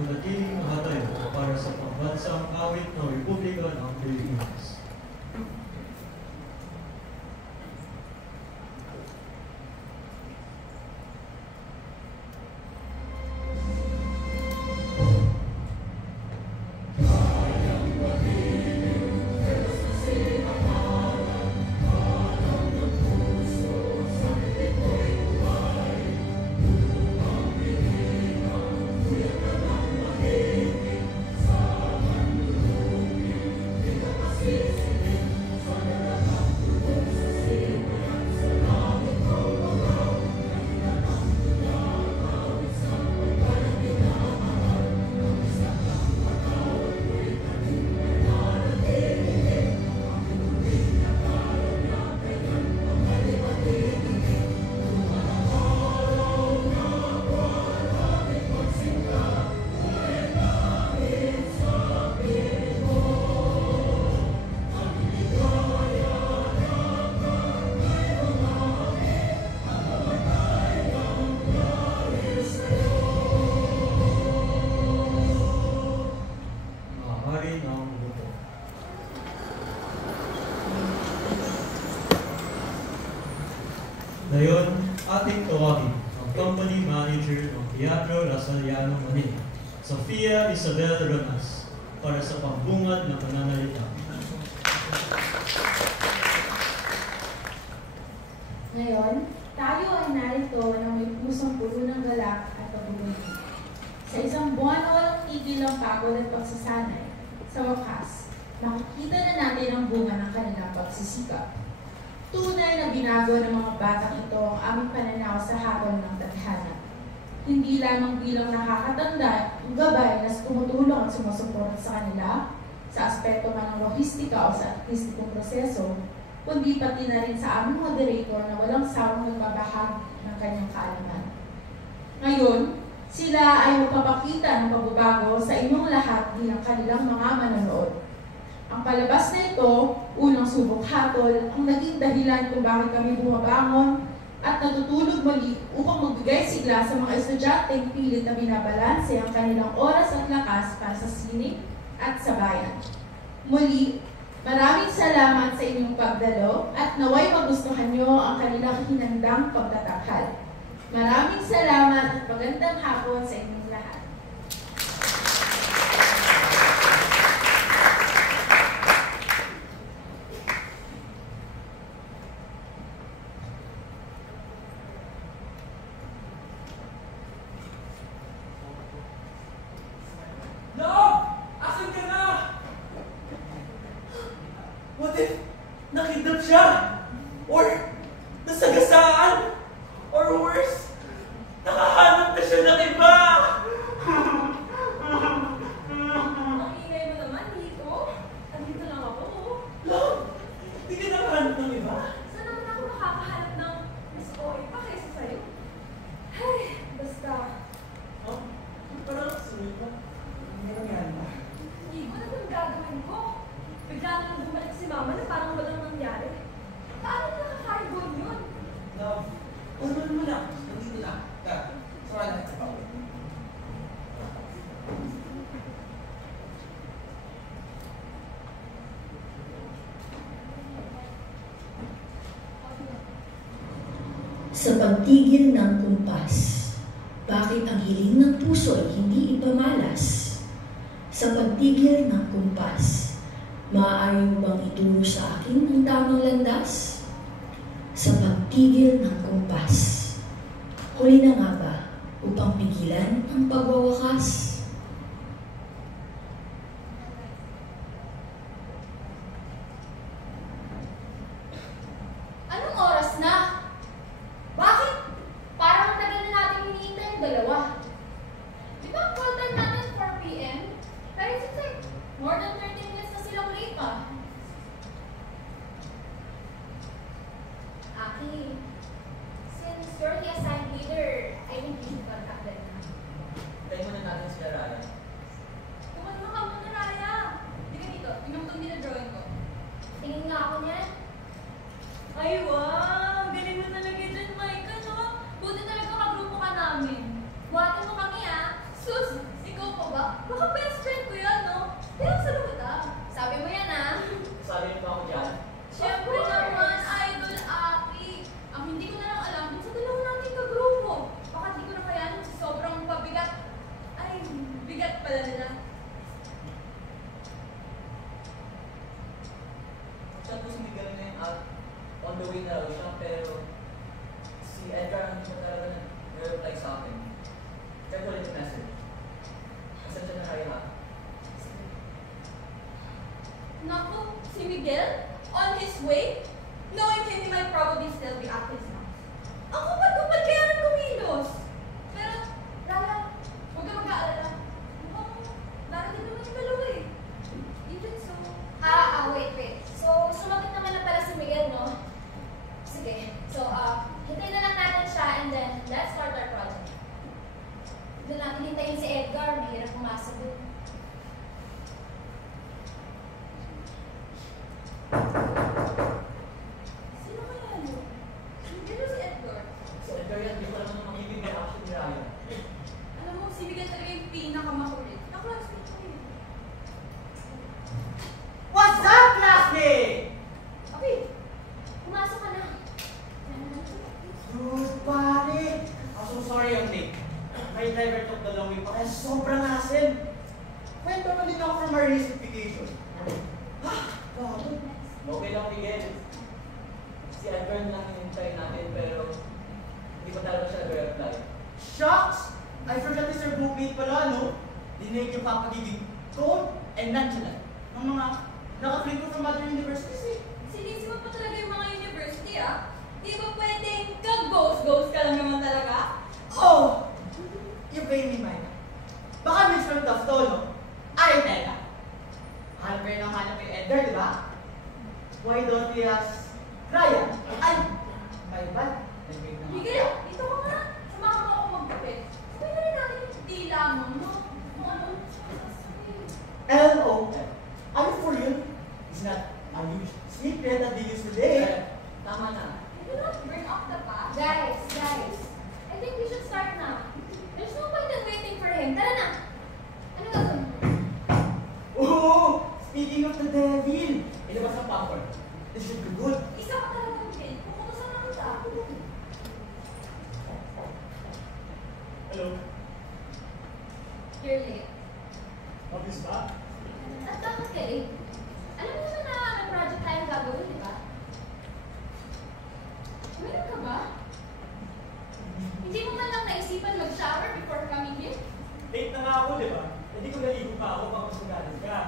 manatiling nakatayo para sa pambansang awit ng Republika ng Pilipinas. Ngayon, ating tawagin ang company manager ng Teatro Lasaliano Manila, Sofia Isabel Ronas, para sa pambungad ng pananalita. Ngayon, tayo ay narito na may pusong puno ng galak at pagbubuti. Sa isang buwan na walang tigil ang pagod at pagsasanay, sa wakas, makikita na natin ang bunga ng kanilang pagsisikap. Tunay na binago ng mga batang ito ang aming pananaw sa habol ng tadhana. Hindi lamang bilang nakakatanda ang gabay na tumutulong at sumusuporta sa kanila, sa aspeto man ng logistika o sa artistikong proseso, kundi pati na rin sa aming moderator na walang sawang nagbabahagi ng kanyang kaalaman. Ngayon, sila ay magpapakita ng pagbabago sa inyong lahat bilang kanilang mga manonood. Ang palabas na ito, unang subok hatol, ang naging dahilan kung bakit kami bumabangon at natutulog muli upang magbigay sigla sa mga estudyanteng pilit na binabalanse ang kanilang oras at lakas para sa sining at sa bayan. Muli, maraming salamat sa inyong pagdalo at naway magustuhan nyo ang kanilang hinandang pagtataghal. Maraming salamat at magandang hapon sa inyong lahat. What if nakidnap siya? Or nasagasaan? Or worse, nakahanap na siya ng iba! Ang ingay mo naman dito. Andito lang ako. Love, hindi ka nakahanap ng iba? Saan naman ako makakahanap ng mas OA pa kaysa sa'yo? Ay, basta. Oh, parang sunod ba? Hindi nangyari ba? Hindi ko na yung gagawin ko. Bigla nang bumalik si Mama na parang walang nangyari. Paano nakakaibon yun? Love, kunin mo lang. Nandito na. Tara, sarahan natin pa ulit. Sa pagtigil ng kumpas, bakit ang hiling ng puso ay hindi ipamalas? Sa pagtigil ng kumpas, maaari mo bang ituro sa akin ang tamang landas? Sa pagtigil ng kumpas, huli na nga ba upang pigilan ang pagwawakas? Anong oras na? Bakit? Parang matagal na natin hinihintay ang dalawa. Di ba ang call time natin 4 p.m.? Pero it's like more than 30 minutes na silang late pa. Aki, since you're the assigned leader, I think you should contact them na. Tayo muna natin sila this way, knowing him, he might probably still be at his house. Ang kupad-kupad kaya ng kumilos. Pero, Raya, huwag ka mag-aalala. Mukhang darating naman yung dalawa eh. Even so... Wait. So, sumagot naman na pala si Miguel, no? Sige. So, hintayin na lang natin siya and then let's start our project. Doon natin hintayin si Edgar, mahirap pumasok doon. Sino kaya yun? Hindi na si Edgar. So, Edgar yan, di ko alam na magiging reaction ni Ryan. Alam mo, si Miguel talaga yung pinakamakulit. Na-classmate ko yun. What's up, classmate? Okay, pumasok ka na. Dude, pare! I'm so sorry I'm late. My driver took the long way pa kaya sobrang hassle. Kwento mo din ako from our recent vacation. Bago. Okay lang, Miguel. Si Edgar lang hinintay natin pero hindi pa talaga siya nag-reply. Shucks! I forgot this your groupmate pala, no? Dinig yung papagiging cold and nonchalant ng mga naka-flingo from other universities eh. Sinisima pa talaga yung mga university, ah. Di ba pwedeng kag-ghost-ghost ka lang naman talaga? Oh! You pay me, Mike. Baka mix from tough to, no? Ay, teka. Hanap kayo ng hanap kay Edgar, di ba? Why don't we ask Ryan? Ay! My bad. Nag-break na nga. Miguel, dito ka nga. Samahan mo ako magkape. Sabay na rin natin yung tila mo, no? Kung ano sasabihin. LOL. Are you for real? It's not a huge secret that they use today. Tama na. Do not burn off the past. Guys, I think we should start now. There's no point in waiting for him. Tara na! Ano gagawin mo? Oh! Speaking of the devil, ilabas ang popcorn. This should be good. Isa ka talaga, Miguel. Puputusan na kita. Hello? You're late. Obvious ba? At bakit ka late? Alam mo naman na may project tayong gagawin, di ba? Meron ka ba? Hindi mo man lang naisipan mag-shower before coming here? Late na nga ako, di ba? Hindi ko naligo pa ako baka masugalan ka.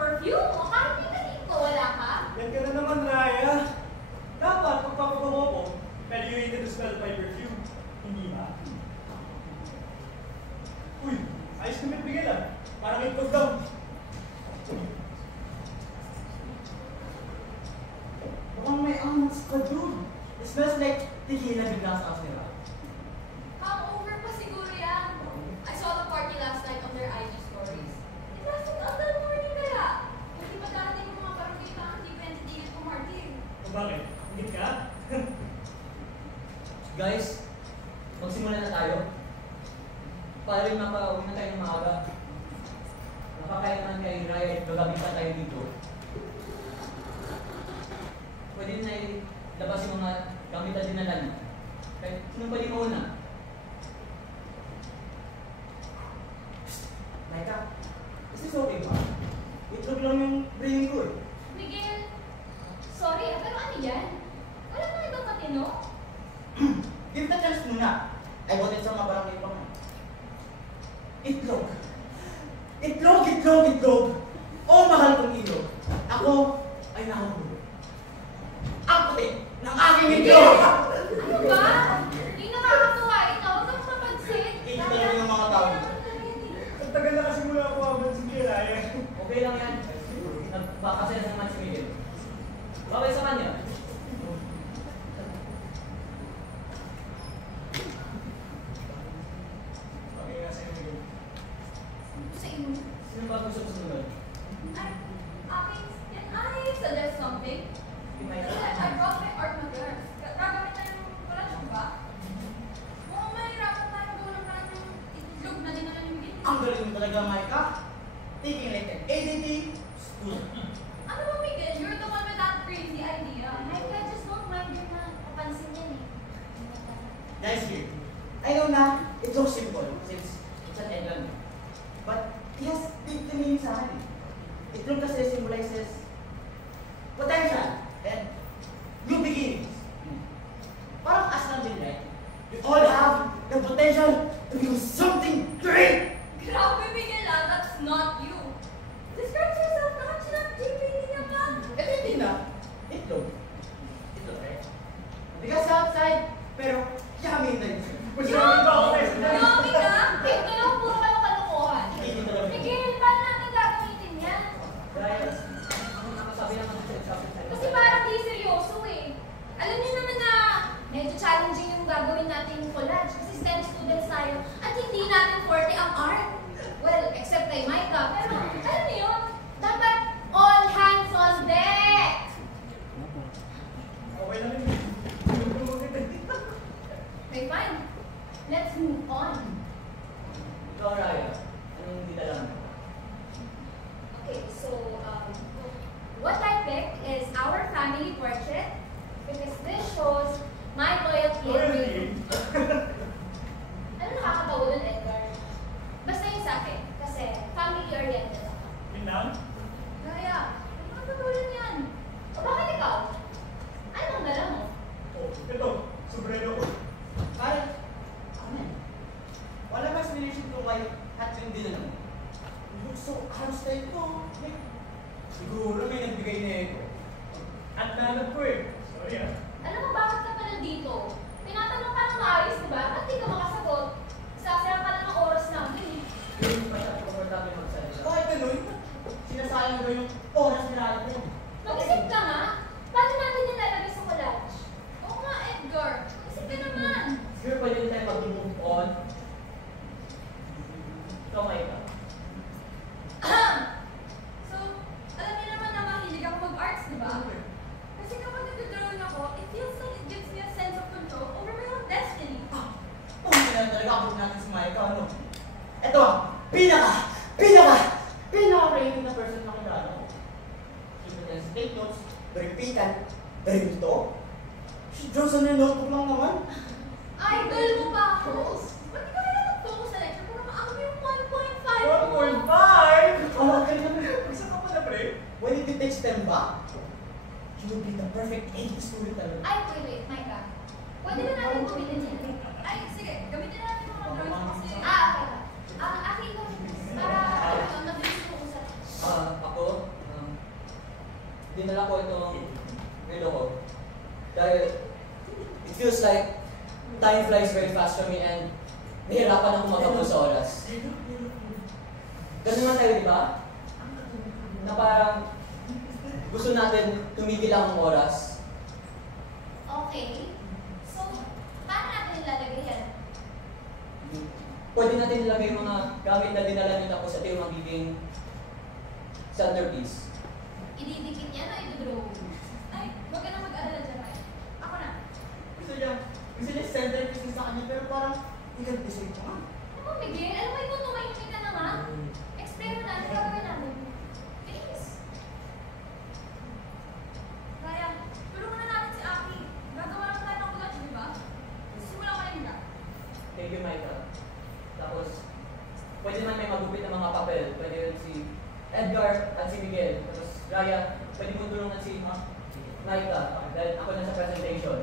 Perfume? O kahit hindi ka dito, wala ka? Yan ka na naman, Raya. Dapat, pagpapabango ko, pero you hated to smell my perfume. Hindi ba? Uy, ayos na may bigay lang. Parang ito daw. Mukhang may angas ka, dude. It smells like tequila bigla sa house nila. Hangover pa siguro yan. I saw the party last night on their IG stories. It lasted until morning kaya. Kasi pag darating yung mga parangkita, hindi pa yan titigil kumarty. O bakit? Hingit ka? Guys, magsimula na tayo. Para rin makauwi na tayo ng maaga. Nakakaya naman kay Ryan at gagawin pa tayo dito. Pwede na ilabas yung mga gamit na dinala niyo. Kahit sino pwede mauna? Micah, is this okay ba? Itlog lang yung brain ko eh. Miguel, sorry, pero ano yan? Wala nang ibang matino? Give the chance muna. I wanted sa mga barangay pa nga. Itlog. Itlog. Oh, mahal kong itlog. Ako ay nahulog. Ang puti ng aking itlog! Ano ba? Hindi nakakatuwa ito. Huwag kang mapansin. Hindi talaga yung mga tao. Ang tagal na kasi mula ako abang sige, Raya. Okay lang yan. Nagpakasaya naman si Miguel. Babay sa kanya. Okay nga sa'yo, Miguel. Sa inyo. Sino ba gusto ko sumunod? Can I suggest something? I brought my art materials. Gagamit tayo ng collage, ba? Mukhang mahirapan tayo gawa ng parang yung itlog na dinala ni Miguel. Ang galing mo talaga, Micah. Taking like an ADT school. Ano ba, Miguel? You're the one with that crazy idea. I just don't mind your mapapansin yan eh. Guys, here. I know na it's so simple since it's an England. But it has big meaning sa akin. Itlog kasi symbolizes potential and new beginnings. Parang as lang din, right? We all have the potential to become something great! Grabe, Miguel, ah. That's not you. Describe yourself na nonchalant, JP, hindi niya pa. Ito hindi na. Itlog. fine. Let's move on. Ikaw, Raya, anong hindi alam? Okay, so what I picked is our family portrait because this shows my loyalty and faith. Ano nakakatawa dun, Edgar? Basta yun sa akin, kasi family-oriented ako. Yun lang? Raya, ano nakakatawa yan? O bakit ikaw? Anong dala mo? Oh, ito. Sombrero ko. Pare, ano yan? Wala ba explanation kung why hat yung dinala mo? So, halos tayo ito. Siguro may nagbigay na ito. At nanap ko eh. Sorry ah. Alam mo bakit ka pa nandito? Tinatanong ka ng maayos, di ba? At di ka makasagot. Sasayang ka lang ng oras namin eh. Hindi pa siya komportable magsalita. Bakit ganun? Sinasayang daw yung oras ni Raya mo. Mag-isip ka nga. Paano natin nilalagay sa collage? Oo nga, Edgar. Isip ka naman. Siguro pwede tayo mag-move on. Ikaw, Maika. So, alam niyo naman na mahilig ako mag-arts, di ba? Kasi kapag nag-drawing ako, it feels like it gives me a sense of control over my own destiny. Kung hindi na talaga ako natin si Maika, ano? Ito ah, pinaka-creative na person na kilala ko. She can take notes, repeatan, ito. She draws on her notebook lang naman. Idol mo ba ako? Ba't di ka kaya mag-focus sa lecture para maako yung 1.5 mo? 1.5! Oh, galing naman. Saan ka pala, pre? When it takes them back, you will be the perfect 80 student talaga. Ay, wait, Micah. Pwede ba natin gamitin yan? Ay, sige, gamitin na natin yung mga drawings ko kasi... Okay. Akin ko, para mabilis ko usap. Ako, dinala ko itong relo ko. Dahil it feels like time flies very fast for me and nahirapan akong maghabol sa oras. Ganun nga tayo, di ba? Na parang gusto natin tumigil lang ang oras. Okay. So, paano natin ilalagay yan? Pwede natin ilagay yung mga gamit na dinala niyo tapos ito yung magiging centerpiece. Ididikit yan o idodraw? Ay, huwag ka na mag-alala dyan, Mike. Ako na. Gusto niya centerpiece sa kanya, pero parang hindi ka design pa nga. Ano, Miguel? Alam mo, ikaw tumahimik ka na nga. Explain mo natin, gagawin natin. Please. Raya, tulungan na natin si Aki. Gagawa lang tayo ng collage, di ba? Simulan ko na yung gap. Thank you, Michael. Tapos, pwede naman may magupit ng mga papel. Pwede rin si Edgar at si Miguel. Tapos, Raya, pwede mo tulungan si Micah dahil ako na sa presentation.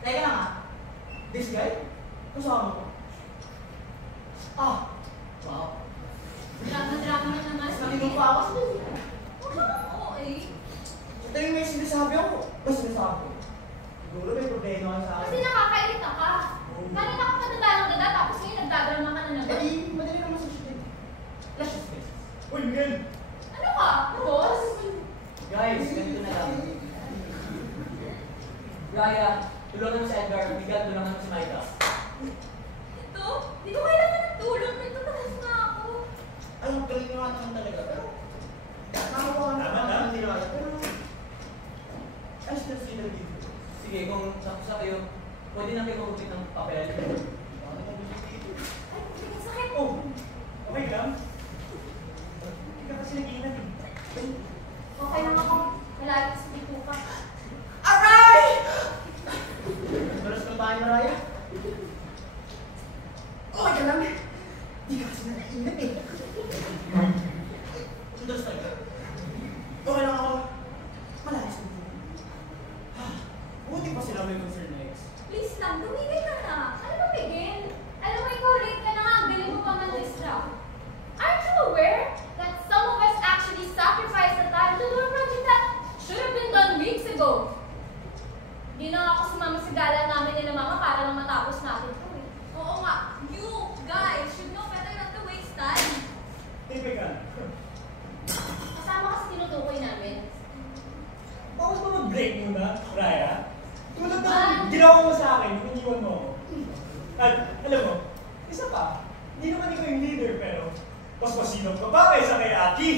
Teka lang ah. This guy? Kasama ko. Ah! Wow. Drama-drama na naman. Mas nakinig pa ako. Huwag ka lang OA. Ito yung may sinasabi ako. Mas sinasabi ko. Siguro may problema ka sa Kasi akin. nakakairita ka. Kanina ka pa dada tapos ngayon nagdadrama ka na Eh naman. di, madali naman sa shooting. Flash of face. Uy, Miguel! Ano ka? Boss? Guys, ganito na lang. Raya, tulungan mo si Edgar. Miguel, tulungan mo si Micah. Ito? Di ko kailangan ng tulong. May tumakas na ako. Ay, ang galing naman naman talaga. Pero, nakakuha na Tama na. naman nila kaya. Pero, I still see the video. Sige, kung tapos na kayo, pwede na kayo magupit ng papel. Ano yung video? Ay, sige, sakit. Oh! Okay lang? Hindi ka kasi nag-iinat eh. Okay lang ako. Malagi sa dito ka. Aray! Tulas ng tayo, Maraya. Okay ka lang. Di ka kasi nakaingat eh. Tulas tayo. Okay lang ako. Malayas mo. Buti pa sila may concern next. Please lang, tumigil ka na. Ano ba, Miguel? Alam mo, ikaw late ka na nga. Ang galing mo pa man distract. Aren't you aware that some of us actually sacrificed the time to do a project that should have been done weeks ago? Hindi na ako sumama sa gala namin nila mama para lang matapos natin ito eh. Oo nga, you guys should know better not to waste time. Typical. Kasama kasi tinutukoy namin. Bakit ba mag-break muna, Raya? Tulad Ah. ng ginawa mo sa akin, iniwan mo ako. At, alam mo, isa pa, hindi naman ikaw yung leader, pero mas masinop ka pa kaysa kay Aki.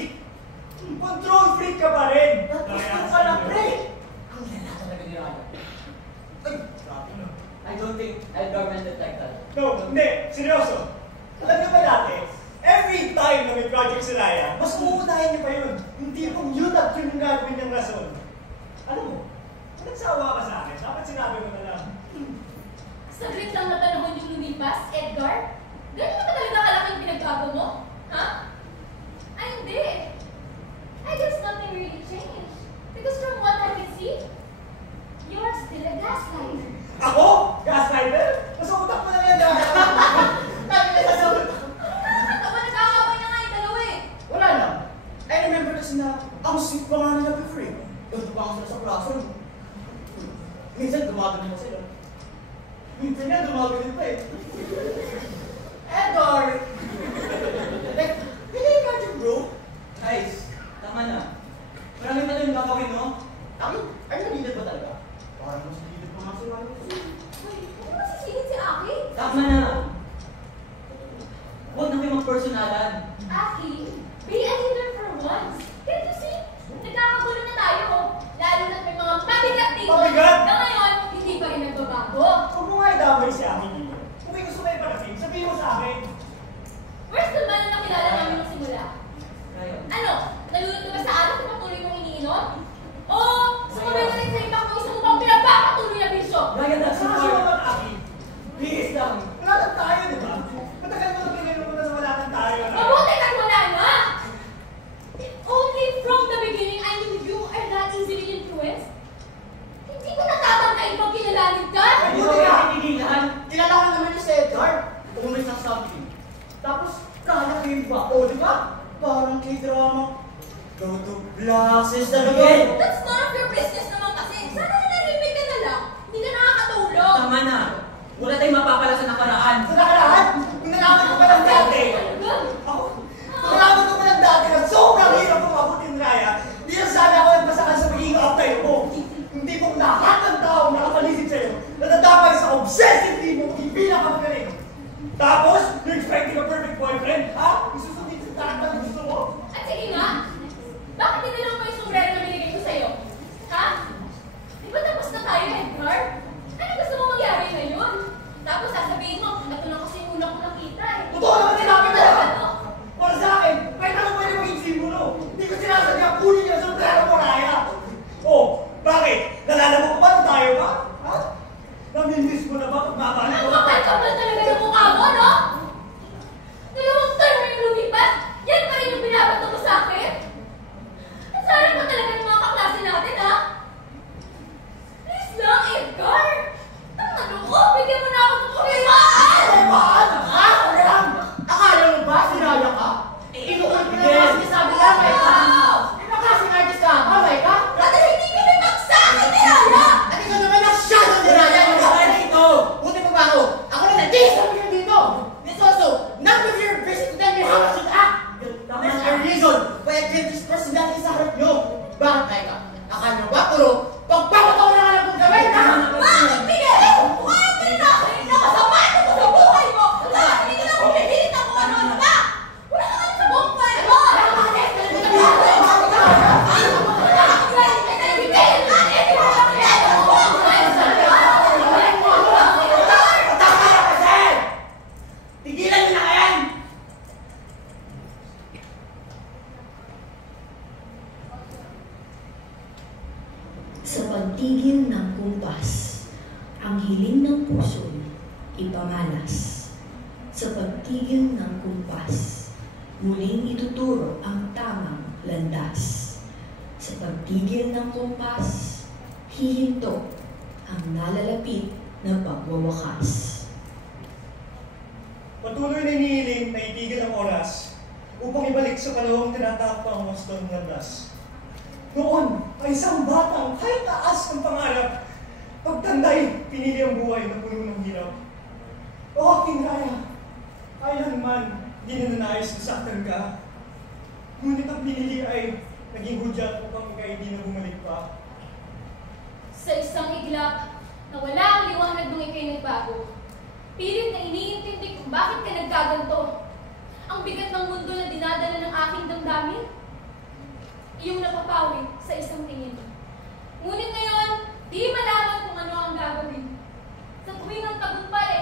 Control freak ka pa rin! Tapos Raya, ka pala, sa'yo. pre! Ang lala talaga ni Raya. Ay, grabe na. I don't think Edgar meant it like that. No, hindi. Seryoso. Alam niyo ba dati, every time na may project si Raya, mas uunahin niya pa yun. Hindi kung yun at yun yung gagawin niyang rason. Alam mo, kung nagsawa ka sa akin, dapat sinabi mo na lang. Saglit lang na panahon yung lumipas, Edgar? Ganun ba talaga kalaking pinagbago mo? Ha? Ay, hindi. I guess nothing really changed. Because from what I can see, you're still a gaslighter. Ako? Gaslighter? Nasa utak mo lang yan dahil. Dahil may sasagot. Nakakatawa, nagkakaway na nga yung dalawa eh. Wala lang. I remember kasi na ang sweet pa nga nila before eh. Doon pa ako sila sa classroom. Minsan gumagano pa sila. Minsan nga gumagano pa eh. Edgar! Like, can you imagine bro? Guys, tama na. Marami pa tayong gagawin, no? Ay, nalilid ba talaga? Parang mas nalilid pa nga si Ryan. Uy, hindi mo sisingit si Aki? Tama na. Huwag na kayo magpersonalan. Aki, be a leader for once. Can't you see? Nagkakagulo na tayo. Lalo na't may mga mabigat dito. Mabigat? Na ngayon, hindi pa rin nagbabago. Huwag mo nga idamay si akin dito. Kung may gusto kayo parating, sabihin mo sa akin. Where's the man na nakilala namin nung simula? Ryan. Ano? Nalulot ka ba sa alas na patuloy mong iniinom? O sumabay ka rin sa impact ng isang upang pinapapatuloy na bisyo? Ryan, that's Saka not sa fair. mga aki, Please lang. wala lang tayo, di ba? Matagal mo na pinilo mo na sa wala lang tayo. Mabuti ka't wala na! If only from the beginning I knew you are that easily influenced, hindi ko natatangkain pag kinalanin ka! Hindi ko kaya tinigilan. Kilala ko naman yung si Edgar. Umuwi sa something. Tapos, kaya kayo ba? O, di ba? Parang k-drama. Go to classes talaga. That's none of your business naman kasi. Sana nanahimik ka na lang. Hindi ka nakakatulog. Tama na. Wala tayong mapapala sa nakaraan. Sa nakaraan, kung nalaman ko pa lang dati. Ako, kung nalaman ko pa lang dati na sobrang hirap ko mabutin Raya, di na sana ako nagpasakan sa magiging uptime mo. Hindi mo lahat ng tao nakapaligid sa'yo, nadadamay sa obsessively mo, hindi na ka magaling. Tapos, you're expecting a perfect boyfriend, ha? Isusundin sa tarak na gusto mo? At sige nga, bakit tinanong mo yung sombrero na binigay ko sa'yo? Ha? Di ba tapos na tayo, Edgar? Ano gusto mo mangyari ngayon? Tapos sasabihin mo, ito lang kasi yung una ko nakita eh. Totoo naman sinabi ko! Ano? Para sa akin, kahit ano pwede maging simbolo. Hindi ko sinasadya kunin niya sa sombrero mo, Raya. Oh, bakit? Nalala mo pa ba nung tayo ba? Ha? Namimiss mo na ba pag mabalik Ang ko? kapal-kapal talaga ng mukha mo, no? Dalawang term yung lumipas, yan pa rin yung binabato mo sa akin? Ang sarap mo talaga ng mga kaklase natin, ha? Please lang, Edgar! Ano ko? Bigyan mo na ako ng kuliwaan! Kuliwaan? Ha? Ano lang? Akala mo ba sinaya ka? Inuulit ko na Yes. kasi sabi ka, may ka. Pinaka-sinartist ka, may ka? Dati hindi kami magsakit ni Raya! At ikaw naman na shadow ni Raya. Raya dito. Buti pa ba ako? Ako na nag-iisang yun dito. This also, none of your business to tell me how I should act. There's a reason why I gave this personality sa harap nyo. Bakit, Maika? Akala nyo ba puro pagpapataw na nga lang kung gawin, ha? Bakit, Miguel? Mukha mo rin ako rin nakasama ito ko sa buhay mo! Dahil hindi ka na pumipilit ako ano ba? Wala ka na sa buong buhay mo! Tigilan niyo na yan! Sa pagtigil ng kumpas, ang hiling ng puso ipamalas. Sa pagtigil ng kumpas, muling ituturo ang tamang landas. Sa pagtigil ng kumpas, hihinto ang nalalapit na pagwawakas. Patuloy na inihiling na itigil ang oras upang ibalik sa panahong tinatakpang wasto ng landas. Noon ay isang batang kahit taas ng pangarap, pagtanda'y pinili ang buhay na puno ng hirap. O aking Raya, kailanman di na nanais na saktan ka. Ngunit ang pinili ay naging hudyat upang ika'y di na bumalik pa. Sa isang iglap na wala ang liwanag nung ika'y nagbago, pilit na iniintindi kung bakit ka nagkaganto. Ang bigat ng mundo na dinadala ng aking damdamin, iyong napapawi sa isang tingin. Ngunit ngayon, di malaman kung ano ang gagawin. Sa tuwing ang tagumpay ay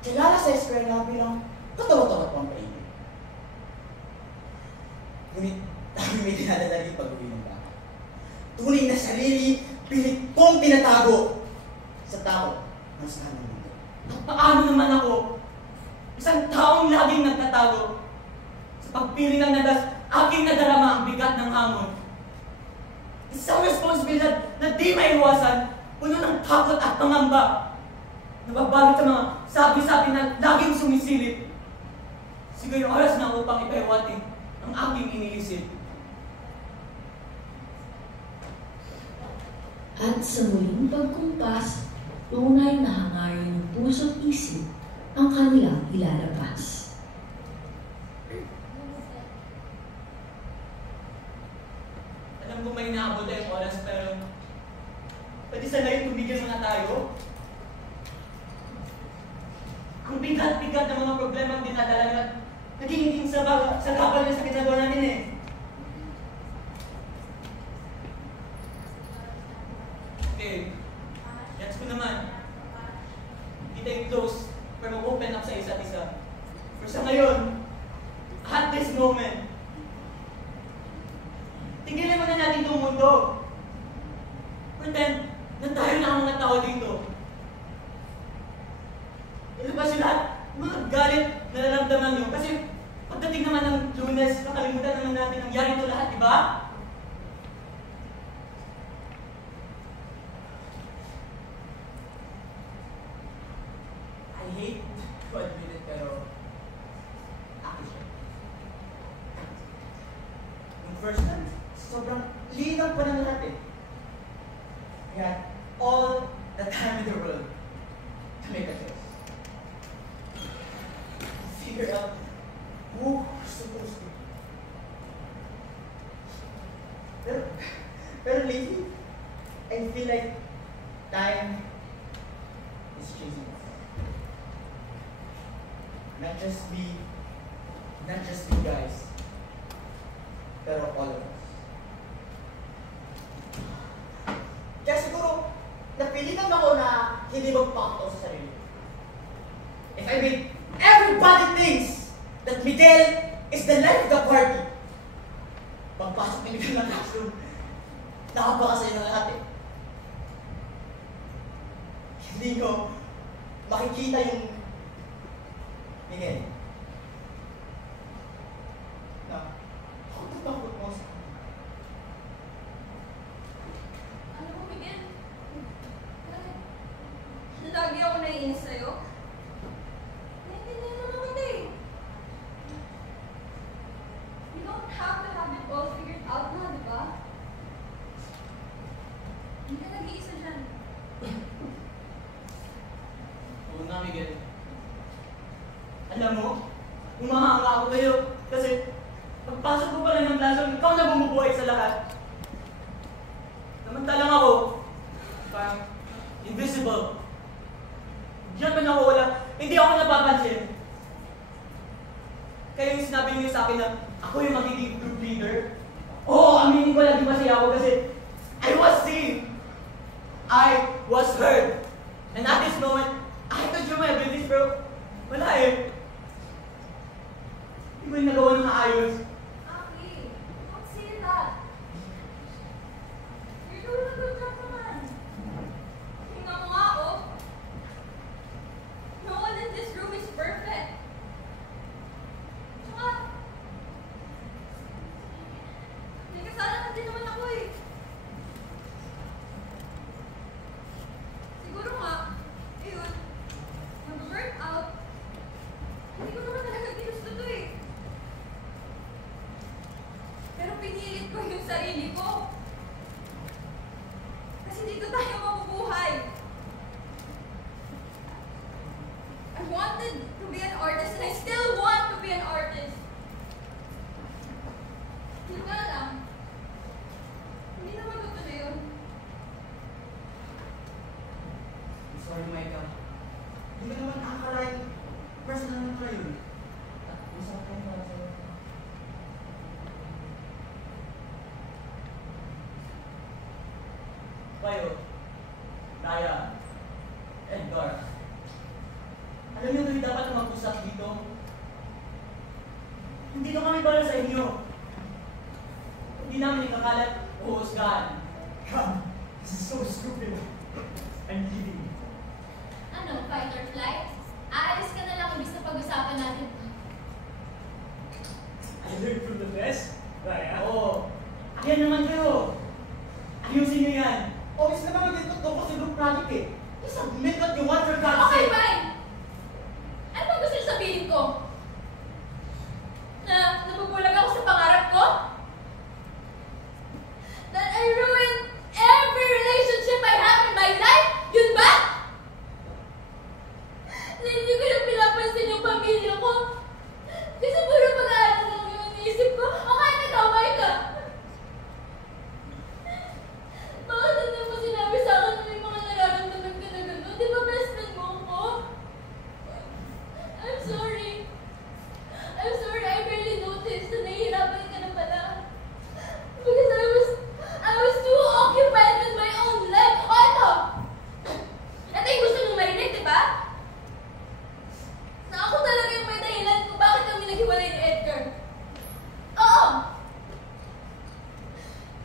kilala sa eskwela bilang katawa-tawa pang paibig. Ngunit dami may dinadala rin pag-uwi ng bata. Tunay na sarili, pilit kong tinatago sa tao na saan ng mundo. At paano naman ako, isang taong laging nagtatago, sa pagpili ng nadas, aking nadarama ang bigat ng hamon. Isang responsibilidad na di maiwasan, puno ng takot at pangamba. Nababalot sa mga sabi-sabi na laging sumisilip. Siguro yung oras na upang ipaiwating ang aking iniisip. At sa muling pagkumpas, tunay na hangarin ng puso't isip ang kanilang ilalabas. Alam ko may inaabot tayong oras, pero pwede sanayin tumigil muna tayo. Ang bigat-bigat ng mga problema ang dinadala nila, nagiging sa gabal na sa ginagawa natin eh. Okay, gets ko naman. Hindi tayo close, pero mag-open up sa isa't isa. Pero sa ngayon, at this moment, tingnan muna natin itong mundo. Pretend na tayo na ang mga tao dito. Ilabas yung lahat, mga galit na naramdaman nyo. Kasi pagdating naman ng Lunes, nakalimutan naman natin nangyari ito lahat, di ba? I hate to admit it, pero akin siya. Yung first time, sobrang linaw pa ng lahat eh. We had all the time in the world to make a choice. Figure out who we're supposed to be. Pero lately, I feel like time is chasing us. Not just we guys, pero all of us. Kaya siguro, napilitan ako na hindi magpakataw sa sarili. If I made everybody thinks that Miguel is the life of the party, pagpasok ni Miguel ng classroom, nakapakasaya ng lahat eh. Hindi ko makikita yung Miguel. Na, ako tatakot mo sa Ano mo, Miguel? Lagi ako naiinis sa'yo. Naiintindihan naman kita eh. You don't have to have it all figured out na, di ba? Hindi ka nag-iisa dyan. Oo nga, Miguel. Alam mo, umahanga ako kayo kasi pagpasok ko pala ng classroom, ikaw na bumubuhay sa lahat. Samantalang ako, parang invisible. Diyan man ako wala, hindi ako napapansin. Kaya yung sinabi niyo sa akin na ako yung magiging group leader, aminin ko lang di masaya ako kasi I was seen. I was heard. And at this moment, I could show my abilities, pero wala eh. Hindi ko yung nagawa ng maayos. Aki, don't say that. You're doing a good job naman. Tingnan mo nga, oh. No one in this room is perfect. Tsaka, may kasalanan din naman ako eh. Siguro nga, ayun, mag-burn out. Hindi ko naman talaga ginusto to eh. Pero pinilit ko yung sarili ko. Kasi dito tayo mabubuhay. I wanted to be an artist and I still want to be an artist. Hindi ko alam. Hindi naman tutuloy yun. sorry, Micah. Hindi ka naman nakakalain personal na tayo. At masarap kayo para sa'yo. Bayo, Daya, Edgar. Alam niyo tuloy dapat na mag-usap dito. Hindi na kami para sa inyo. Hindi namin ikakalat o husgahan. God, this is so stupid. I'm kidding. Ano, fight or flight? Aalis ka na lang imbis na pag-usapan natin. I learned from the best. Raya? Oo. Ayan naman kayo. Ayusin niyo yan. Obvious naman dito tungkol sa group project eh. You submit what you want for God's Okay, sake. fine! Ano ba gusto niyo sabihin ko? Na nabubulag ako sa pangarap ko? That I ruined every relationship I have in my life? Yun ba? Na hindi ko na pinapansin yung pamilya ko? Kasi puro pag-aaral lang yung iniisip ko. O kahit nagkamay ka? Bakit hindi mo sinabi sa akin na may mga nararamdaman ka na gano'n? Di ba best friend mo ako? I'm sorry. I'm sorry, I barely noticed na nahihirapan ka na pala. Because I was too occupied with my own life. O eto! Ito yung gusto mong marinig, di ba? Na ako talaga yung may dahilan kung bakit kami naghiwalay ni Edgar. Oo!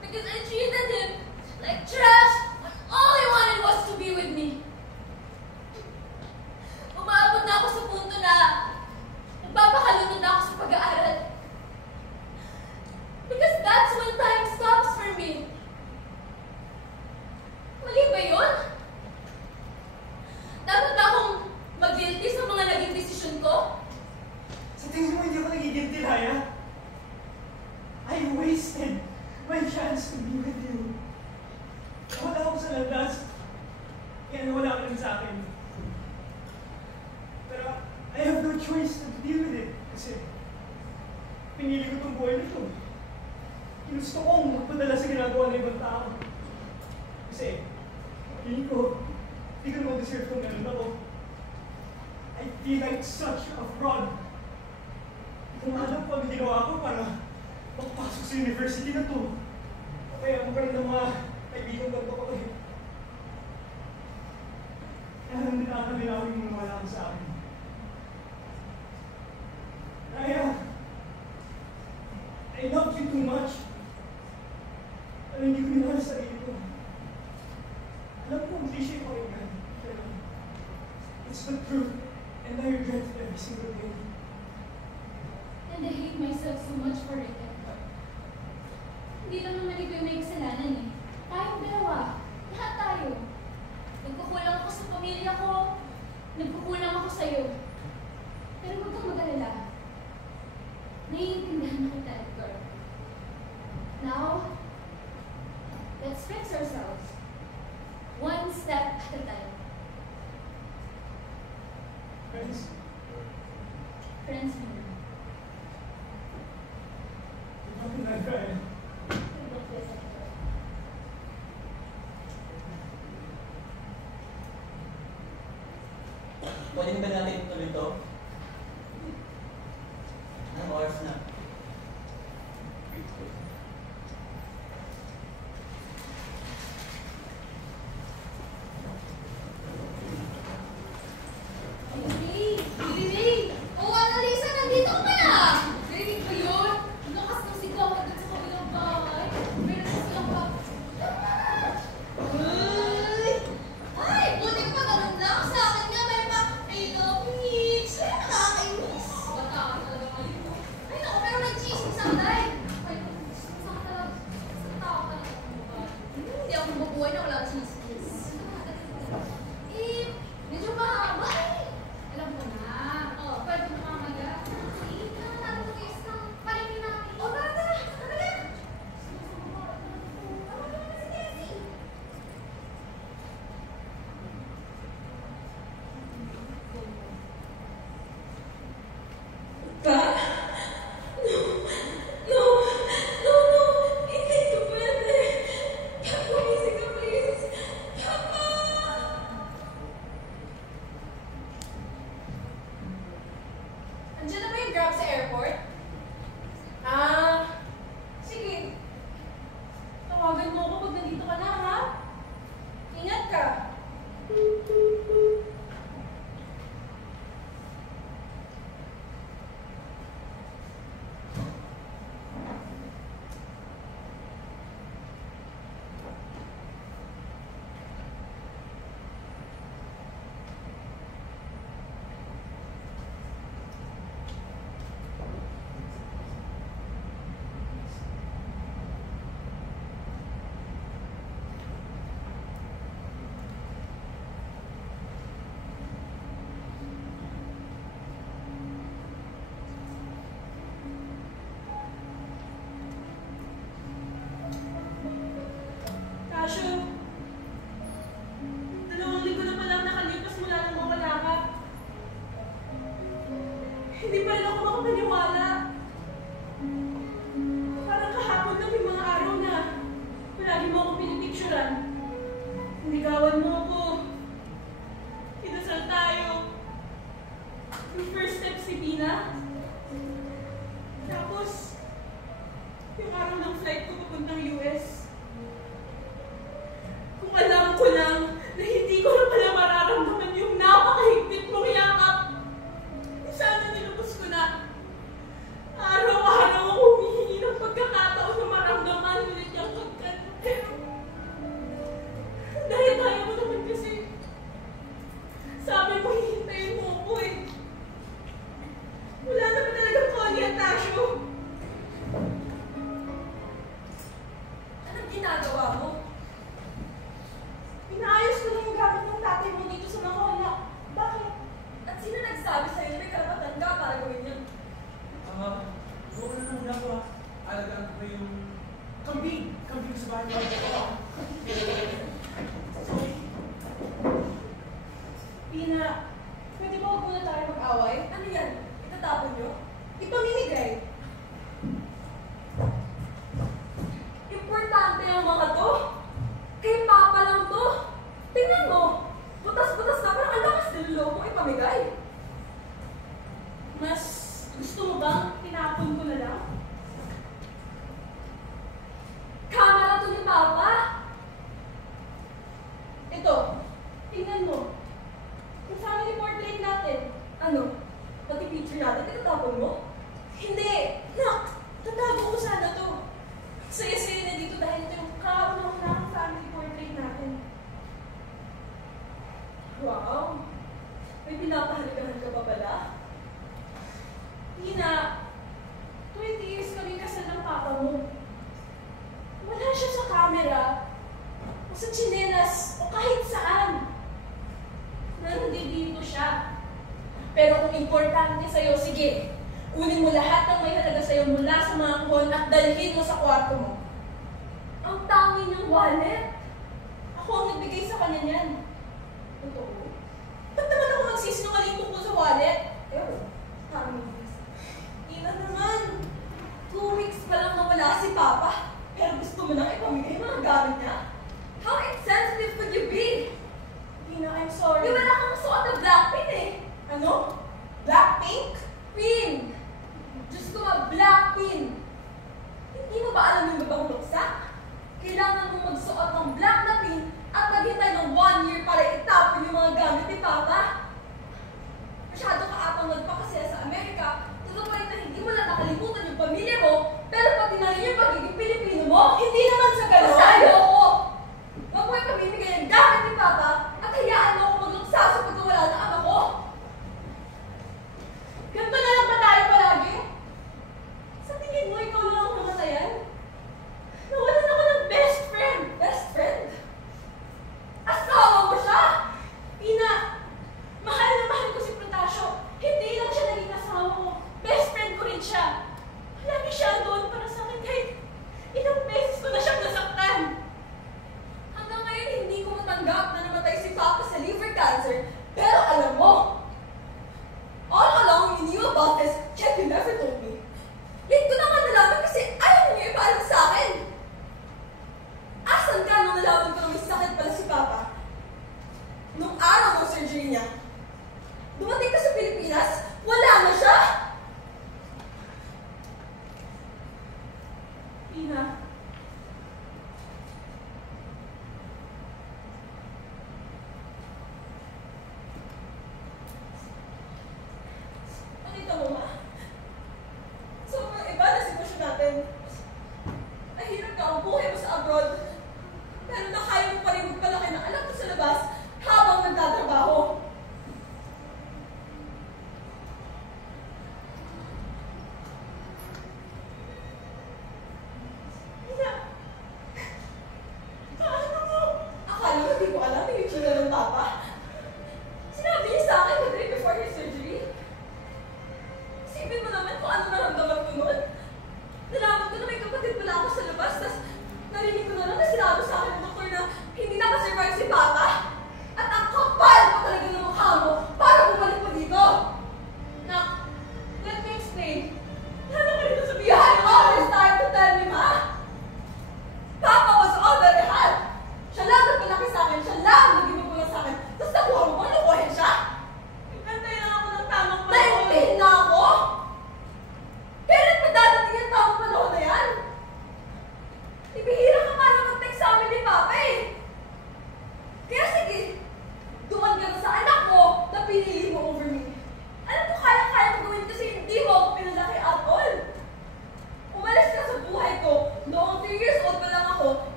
Because I treated him like trash when all he wanted was to be with me. Umaabot na ako sa punto na nagpapakalunod na ako sa pag-aaral. Because that's when time stops for me. Mali ba yun? Dapat ba akong mag-guilty sa mga naging desisyon ko? Sa tingin mo hindi ako nagigilty, Raya? I wasted my chance to be with you. Nawala ako sa landas. Kaya nawala ka rin sa akin. Pero I have no choice to deal with it. Kasi pinili ko itong buhay na ito. Gusto kong magpadala sa ginagawa ng ibang tao. Kasi feeling ko, hindi ko naman deserve kung meron ako. I feel like such a fraud. Hindi ko alam kung ano ginawa ko para magpasok sa university na to. O kaya magkaroon ng mga kaibigan ganito ko eh. Kaya lang nakakalirawin mo naman ako sa akin. Raya, I love you too much. Pero hindi ko minahal sa sarili ko. Alam ko ang cliche ko rin yan. Pero it's the truth. And I regret it every single day. And I hate myself so much for it. Hindi lang naman ikaw yung may kasalanan eh. Tayong dalawa. Lahat tayo. Nagkukulang ako sa pamilya ko. Nagkukulang ako sa'yo. Pero huwag kang mag-alala. Naiintindihan kita, Edgar. Now, let's fix ourselves. One step at a time. Friends, Friends mo. you're talking like Raya. Pwede ba natin tuloy ito? Anong oras na? Baby! Oh, Annalisa, nandito ka pala! Narinig ba yun? Ang lakas ng sigaw agad sa kabilang bahay. Meron na silang pa... Ay! Buti ka pa ganun lang. Sa akin nga, may pa... I love you. Sa'yo nakakainis. Bata ka talaga ngayon. Ay, naku, Hindi pa rin ako makapaniwala. Parang kahapon lang yung mga araw na palagi mo ako pinipicturan. Niligawan mo ako. Kinasal tayo. Yung first step si Pina. Tapos, yung araw ng flight ko papuntang US. Kung alam ko lang na hindi ko na pala mararamdaman yung napakahigpit mong yakap, sana nilubos ko na. Araw-araw ako humihingi ng pagkakataon na maramdaman ulit yung pagkano. Pero, dahil kaya mo naman kasi, sabi mo hihintayin mo ako eh. Wala naman talagang Connie at Tasyo. Anong ginagawa mo? Inaayos ko lang yung gamit ng tatay mo dito sa Macola. Bakit? At sino nagsabi sa'yo na may karapatan ka para gawin yun? Buo na ng ginagawa. Alagaan ko pa yung kambing. Kambing sa bahay ko. Pina, pwede ba huwag muna tayo mag-away? Ano yan? Itatapon nyo? Ipamimigay. Importante ang mga to. Kay Papa lang to. Tingnan mo. Butas-butas na parang ang lakas niloloko mo ipamigay. Mas gusto mo bang tinapon ko na lang? Kamera to ni Papa. Ito, tingnan mo. Yung family portrait natin. Ano? Pati picture natin, itatapon mo? Hindi! Nak! Tatago ko sana to. Saya-saya na dito dahil ito yung kaunang-unang family portrait natin. Wow! May pinapahalagahan ka pa pala? Tina, 20 years kami kasal ng papa mo. Wala siya sa camera, o sa tsinelas, o kahit saan. Nandito siya. Pero kung importante sa'yo, sige, kunin mo lahat ng may halaga sa'yo mula sa mga kuhon at dalhin mo sa kwarto mo. Ang tangi ng wallet. Ako ang nagbigay sa kanya niyan. Totoo? Ba't naman ako magsisinungaling tungkol sa wallet? Pero, parang mabilis. Ina naman. 2 weeks pa lang nawala si Papa. Pero gusto mo nang ipamigay mga gamit niya? How insensitive could you be? Tina, I'm sorry. Di wala kang suot na black pin eh. Ano? Blackpink? Pin! Diyos ko black pin! Hindi mo ba alam yung ibang luksa? Kailangan mong magsuot ng black na pin at maghintay ng 1 year para itapon yung mga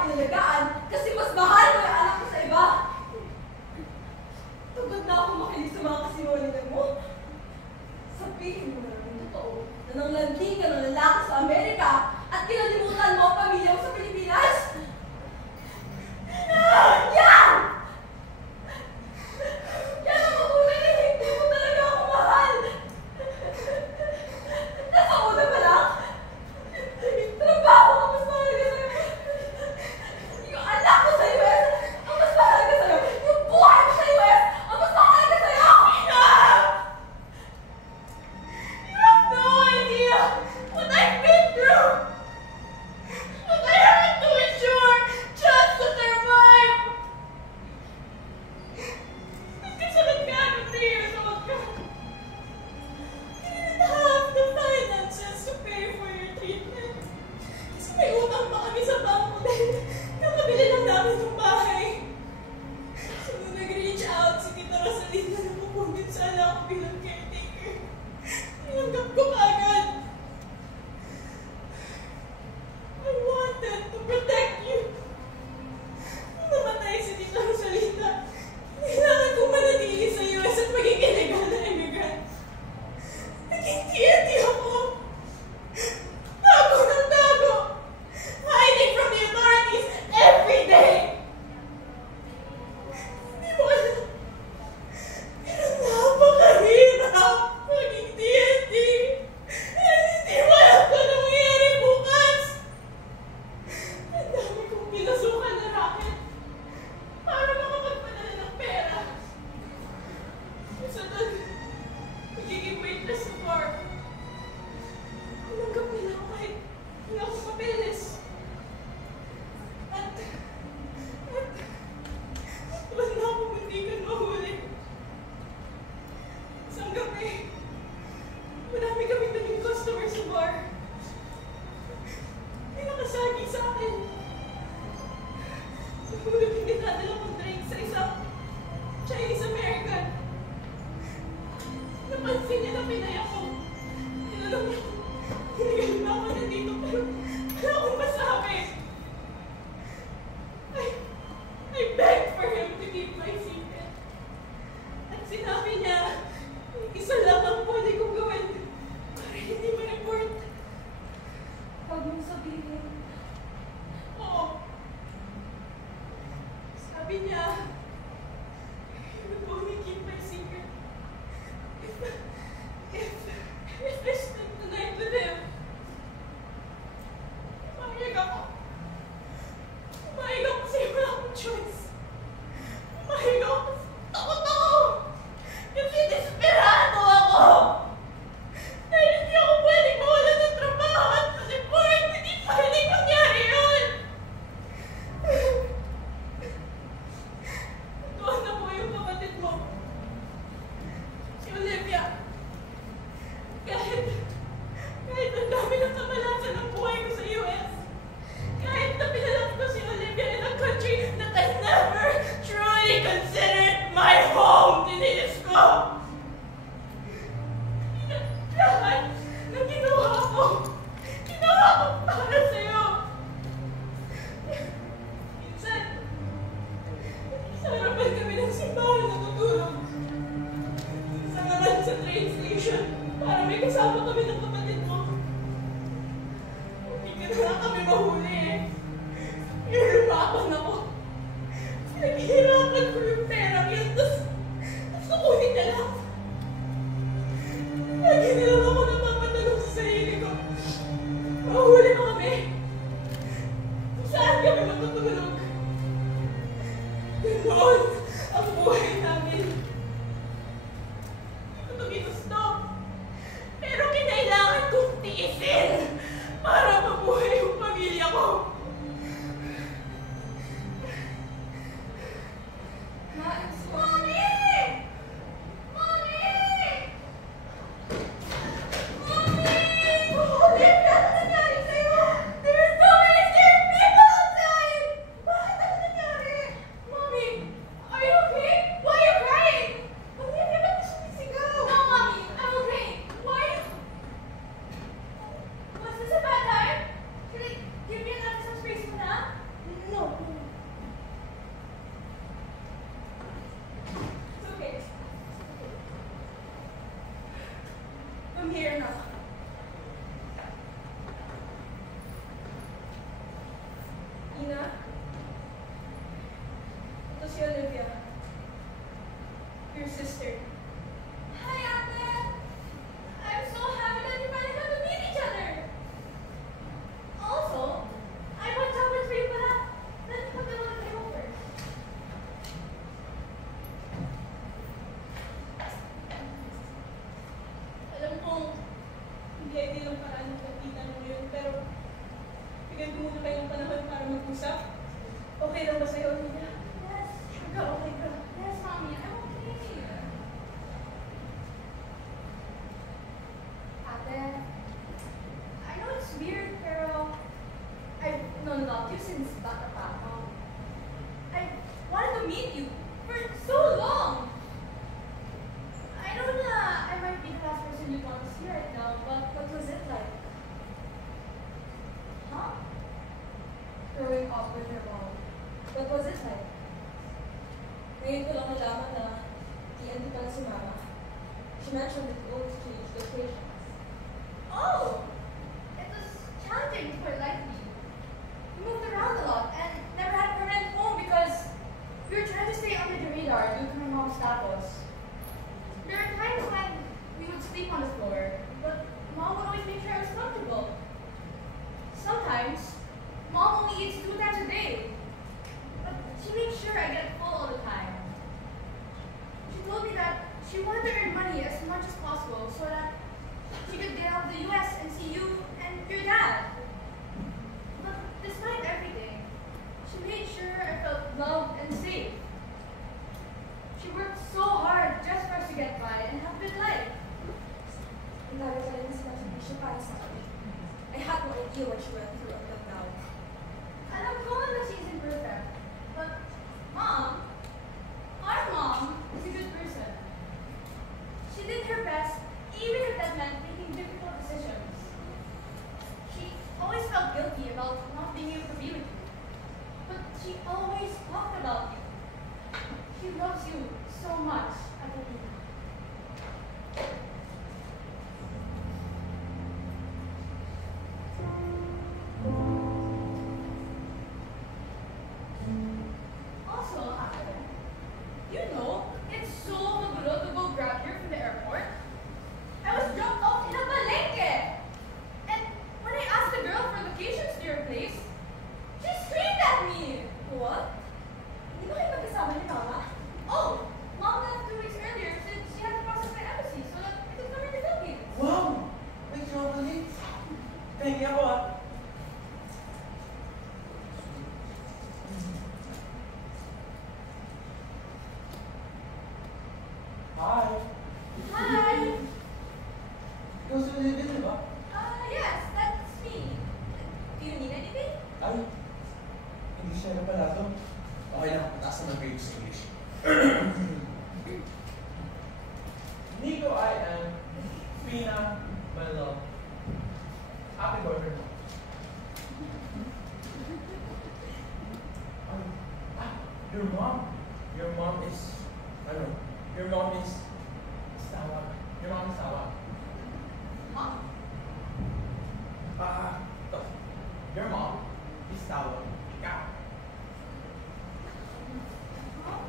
ako inalagaan kasi mas mahal mo yung anak ko sa iba. Tugod na ako makinig sa mga kasinungalingan mo. Sabihin mo na lang yung totoo na nanglandi ka ng lalaki sa Amerika at kinalimutan mo ang pamilya mo sa Pilipinas. Yan! Yan ang mabuhay na hindi mo talaga ako mahal. Nasa una pa lang, trabaho ang mas mahalaga sa'yo. Yung anak ko sa US, ang mas mahalaga sa'yo. Yung buhay mo sa US, ang mas mahalaga sa'yo. You have no idea what I've been through. What I had to endure just to survive. Nagkasakit ka ng 3 years old ka. You didn't have the finances to pay for your treatment. Kasi may utang pa kami sa bangko dahil nakabili lang namin ng bahay. So nung nag-reach out si Tita Rosalina na pupunit sa anak ko bilang caretaker, tinanggap ko kaagad. I wanted to protect you. Nung namatay si Tita Rosalina, kailangan kong manatili sa US at maging illegal na immigrant. Naging TNT ako. Tago ng tago. Hiding from the authorities every day. Hindi mo alam. Pero napakahirap maging TNT. And hindi mo alam kung ano mangyayari bukas. Ang dami kong pinasukan na racket para makapagpadala ng pera. Isa doon, magiging waitress sa bar. Tinanggap nila ako kahit wala akong papeles. At wala akong muntikan mahuli. Isang gabi, marami kaming naging customer sa bar. May nakasagi sa akin. Nahulog yung dinadala kong drink sa isang Chinese American. Napansin niya na pinaya ko. Tinanong niya ko, hinigaling na ako na dito pero wala akong masabi. I begged for him to keep my secret. At sinabi niya, isa lang ang pwede kong gawin para hindi ma-report. Huwag mong sabihin. Oo. Sabi niya, he would only keep my secret if I spent the night with him. Pumayag ako. Pumayag ako kasi wala akong choice. Pumayag ako kasi takot ako. Kasi desperado ako. Dahil hindi ako pwedeng mawala ng trabaho at ma-deport. Hindi pwedeng mangyari yun. Doon na po yung kapatid mo. Si Olivia. Kahit ang dami ng kamalasan ng buhay ko sa US. Kahit na pinalaki ko si Olivia in a country that I never truly considered my home. Tiniis ko. Lahat na ginawa ko para sa'yo. Minsan, sa harapan kami ng simbahan na tutulog. Sa ngalan sa train station, para may kasama kami ng kapatid mo. Hindi ka na lang kami mahuli eh. Lumaban ako. Naghihirapan ko yung perang yun, tapos kukunin na lang. Lagi na lang ako napapatanong sa sarili ko. Mahuli mo kami. Kung saan kami matutulog. Ganoon ang buhay namin. Hindi ko ito ginusto. Pero kinailangan kong tiisin para mabuhay yung pamilya ko. Mommy! ba sa'yo, Nia? Yes. Sure ka, okay ka? Yes, Mommy. I'm okay. Ate, I know it's weird, pero I've known about you since bata pa ako. I wanted to meet you for so long. I know na I might be the last person you want to see right now, but what was it like? Huh? Growing up with your mom. What was it like? Ngayon ko lang nalaman na TNT pala si Mama. She mentioned that you always change locations. Oh! It was challenging for life to be. We moved around a lot and never had a permanent home because we were trying to stay under the radar due to my mom's status. There were times when we would sleep on the floor, but Mom would always make sure I was comfortable. Sometimes, Mom only eats 2 times a day, but she makes sure I get full all the time. She told me that she wanted to earn money as much as possible so that she could get out of the US and see you and your dad. But despite everything, she made sure I felt loved and safe. She worked so hard just for us to get by and have a good life. Ang dami pala na sinasabisyo para sa akin. I had no idea what she went through until now. Alam ko na she isn't perfect, but Mom, our mom is a good person. She did her best, even if that meant making difficult decisions. She always felt guilty about not being able to be with you, but she always talked about you. She loves you so much, Adelina. Also, Ate, you know, it's so magulo to go grab here from the airport. I was dropped off in a palengke. And when I asked the girl for locations to your place, she screamed at me. What? Hindi ba kayo magkasama ni Mama? Oh, Mom left 2 weeks earlier since she had to process my embassy so that I could come here to the Philippines. Wow! May chocolate. Pengi ako ah. Hi! Hi! Ikaw si Olivia, di ba? Yes, that's me. Do you need anything? Ay, hindi siya na pala to. Okay lang, mataas naman kayo sa English. Nico, I am Fina, my love. Happy birthday mo. Your mom. Your mom is, your mom is tawag. Your mom is tawag. Huh? To. Your mom is tawag. Ikaw. Huh?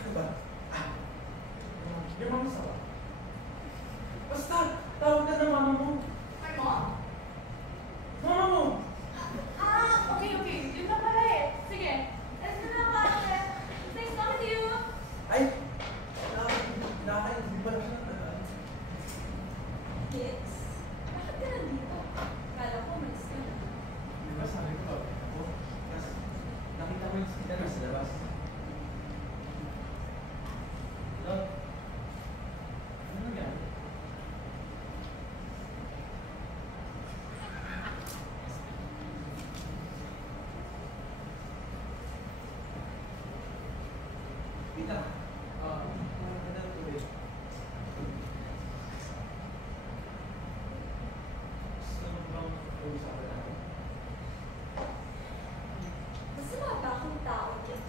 Ano ba? Your mom is tawag. Basta, tawag ka ng mama mo. My mom? Mama mo! Okay. Yun na pala eh. Sige. Let's go na pa, Ate. It's nice talking to you. Ay! Nakakaintindi ba na siya ng Kix? Bakit ka nandito? Kala ko umalis ka na. Di ba sabi ko pag ako? Kasi nakita mo yung speaker sa labas. Love? Ano nangyari? Tita, magandang tubig. Gusto mo bang pag-usapan natin? Masama ba akong tao, Kix?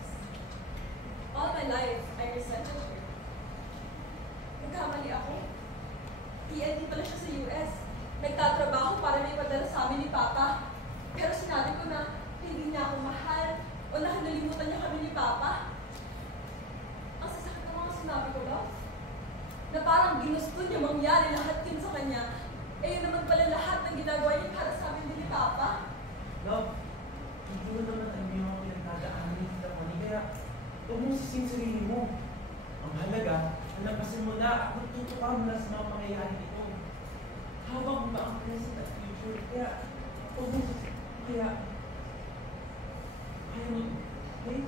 All my life, I resented her. Nagkamali ako. TNT pala siya sa US. Nagtatrabaho para may padala sa amin ni Papa. Pero sinabi ko na hindi niya ako mahal o na nalimutan niya kami ni Papa. Ang sasakit ng mga sinabi ko, love. Na parang ginusto niya mangyari lahat yun sa kanya. Eh yun naman pala lahat ng ginagawa niya para sa amin ni Papa. Love, hindi mo naman alam yung mga pinagdadaanan ni Tita Connie, kaya huwag mong sising sarili mo. Ang halaga, nalampasan mo na at magtutuwa mo na sa mga pangyayari dito. Hawak mo ba ang present at future? Kaya, huwag mong sising. Kaya, kaya mo, okay?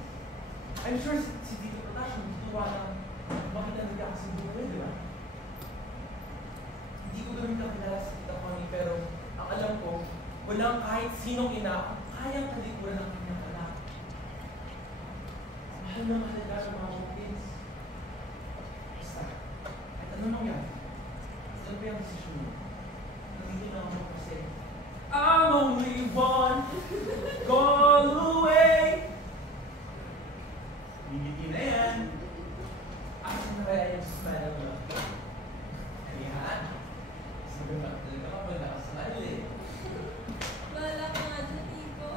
I'm sure si Tito Pratash natutuwa na makita nagkakasundo ngayon, di ba? Hindi ko ganun kakilala si Tita Connie, pero ang alam ko, walang kahit sinong ina ang kayang kalikuran ng kanyang anak. Mahal na mahalaga sa mga kids. Basta, kahit ano nangyari, saan ba yung desisyon mo? Nandito na ako kasi I'm only one call away. Ngiti na yan. Asan na kaya yung smile mo? Ayan. Sabi ba talaga kapag nakasmile eh. Wala ka nga dyan, Tito.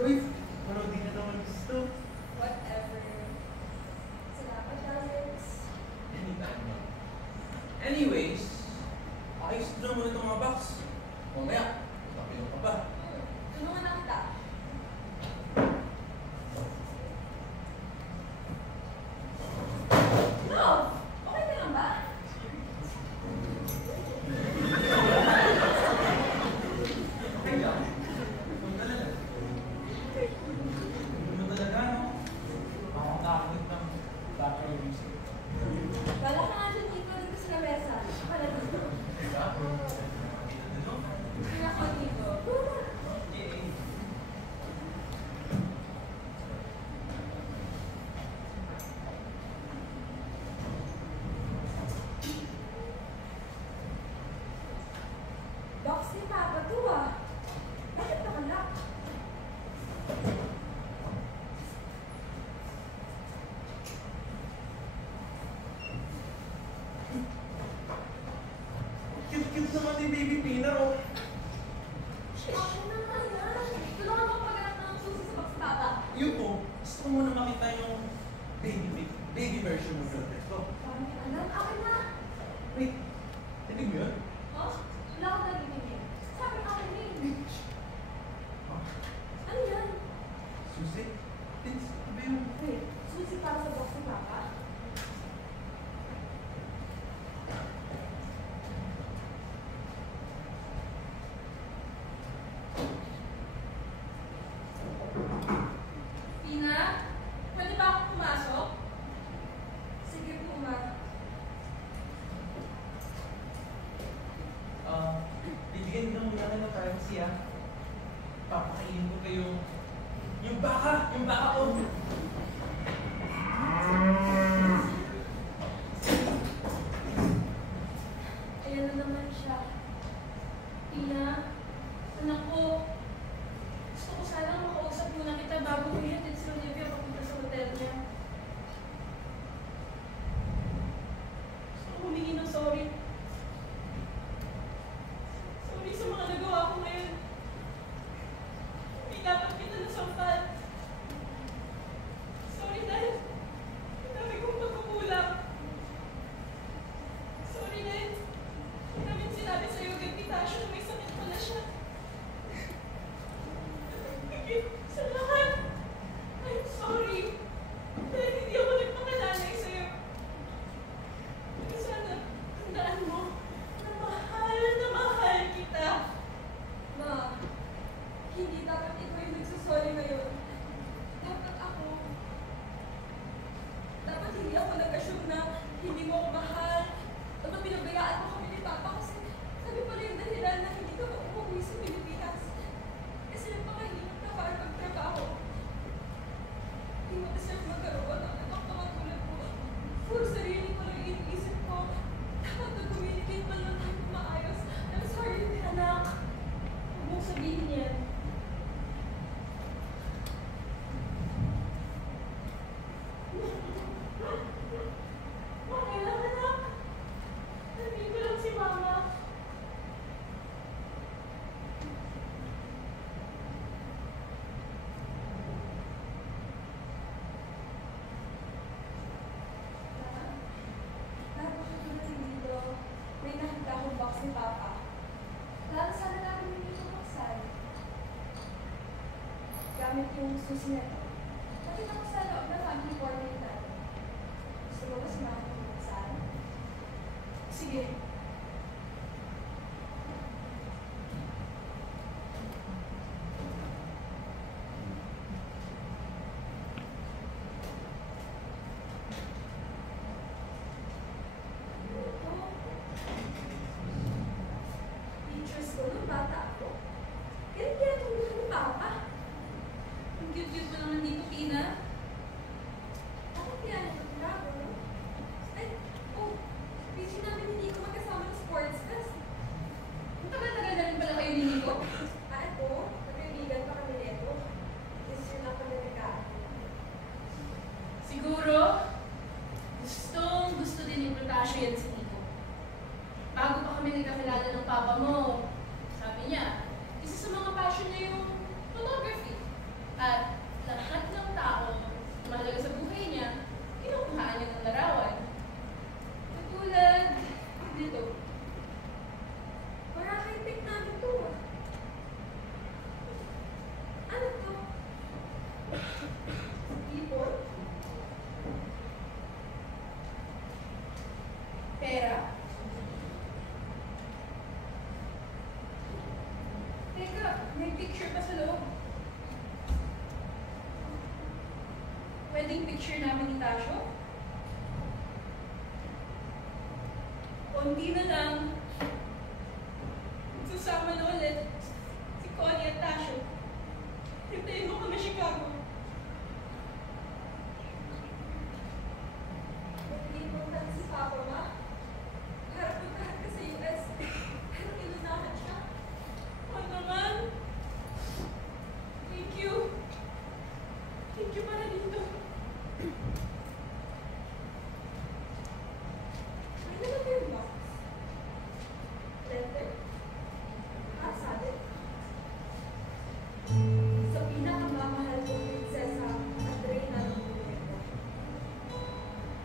Uy, parang di na naman gusto. Whatever. Salamat, Alex. Anytime na. Anyways, ayos na muna itong mga box. Mamaya, tapilo ka pa. Tulungan na kita. Love! Okay ka lang ba? Okay lang. Ikaw talaga. Ano talaga, no? Ako kakakit ng background music. Wala ka nga dyan, Tito. Dito sa lamesa. Akala dito. Diba? Dito. Kaya ako, Tito. Okay. Box ni Papa to ah. Bakit nakalak? Cute-cute naman ni Baby Pina, oh. Ako naman yan. Tulungan mo pagkakas ng susi sa box ni Papa. Yun po, gusto ko muna makita yung baby version ng girlfriend ko. Parang alam, akin na. Wait, tinig mo yun? Oh, wala akong nagiging. Sabi ka akin eh. Huh? Ano yan? Susi? It's, ano ba yung... Wait, susi para sa box ni Papa? Tina, pwede ba akong pumasok? Sige po, ma. Bibigyan ko muna kayo ng privacy, ah. Papakainin ko kayo yung baka ko. Ayan na naman siya. Tina, anak ko, gusto ko sanang makausap muna kita bago ko ihatid si Olivia papunta sa hotel niya. Gusto ko humingi ng sorry. Sorry sa mga nagawa ko ngayon. Hindi dapat kita nasampal. Sorry dahil ang dami kong pagkukulang. Sorry dahil hindi namin sinabi sa'yo agad ni Tasha na may sakit pala siya. Sa lahat, I'm sorry. Dahil hindi ako nagpakalalay sa'yo. Pero sana, tandaan mo na mahal kita. Ma, hindi dapat ikaw yung nagsasorry ngayon. Dapat ako. Dapat hindi ako nag-assume na hindi mo ako mahal. O na pinabayaan mo kami ni Papa kasi sabi pala yung dahilan na hindi ka umuwi sa Pilipinas. Kasi nagpakahirap ka para magtrabaho. Hindi mo deserve magkaroon ng anak na katulad ko. Puro sarili ko lang iniisip ko. Dapat nag-communicate man lang tayo maayos. I'm sorry, anak. Huwag mong sabihin yan. Okay lang, anak. Nandito lang si Mama. Napakatulad dito. May nakita akong box ni Papa. Lalo sana namin yung dito magsal. Gamit yung susi na ito. Nakita ko sa loob na family portrait natin. Gusto mo ba sumama ng magsal? Sige. cute-cute mo naman dito, Tina. Bakit kaya nagpapalago, no? Ay, oh, busy namin hindi ko magkasama ng sports fest. Ang tagal-tagal na rin pala kayo ni Nico. Ito, nagkaibigan pa kami nito. This year lang kami nagkaan. Siguro, gusto din ni Protasio yan si Nico. Bago pa kami nagkakilala ng papa mo, sabi niya, isa sa mga passion niya yung photography. At lahat ng tao na mahalaga sa buhay niya, kinukuhaan niya ng larawan. Katulad dito. Para high-tech namin to, ah. Ano to? Ipon? Pera. Teka, May picture pa sa loob. Wedding picture namin ni Tasyo. Konti na lang. Sasama na ulit si Connie at Tasyo. Hintayin mo kami Chicago. nag-iipuntan si Papa, Ma. Harap puntahan ka sa US. Pero inunahan siya. Oo naman. Thank you. Thank you para dito. May nalagay yung box. Letter. Sabi. Sa pinakamamahal kong prinsesa at reyna ng mundo.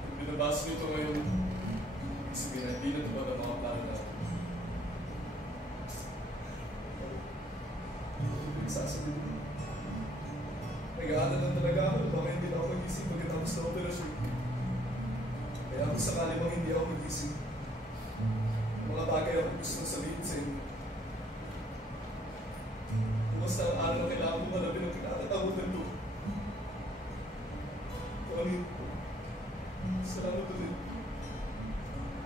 Kung binabasa nito ngayon, ibig sabihin na hindi natupad ang mga plano natin. Nagsasabi mo. Nag-aaral lang talaga ako, baka hindi na ako mag-isip pagkatapos ng operasyon. Kaya kung sakali mang hindi ako mag-isip, mga bagay ako gusto sabihin sa inyo. Bukas na ang araw na kailangan mo malapin ang kinakatakutan ko. Connie, salamat ulit.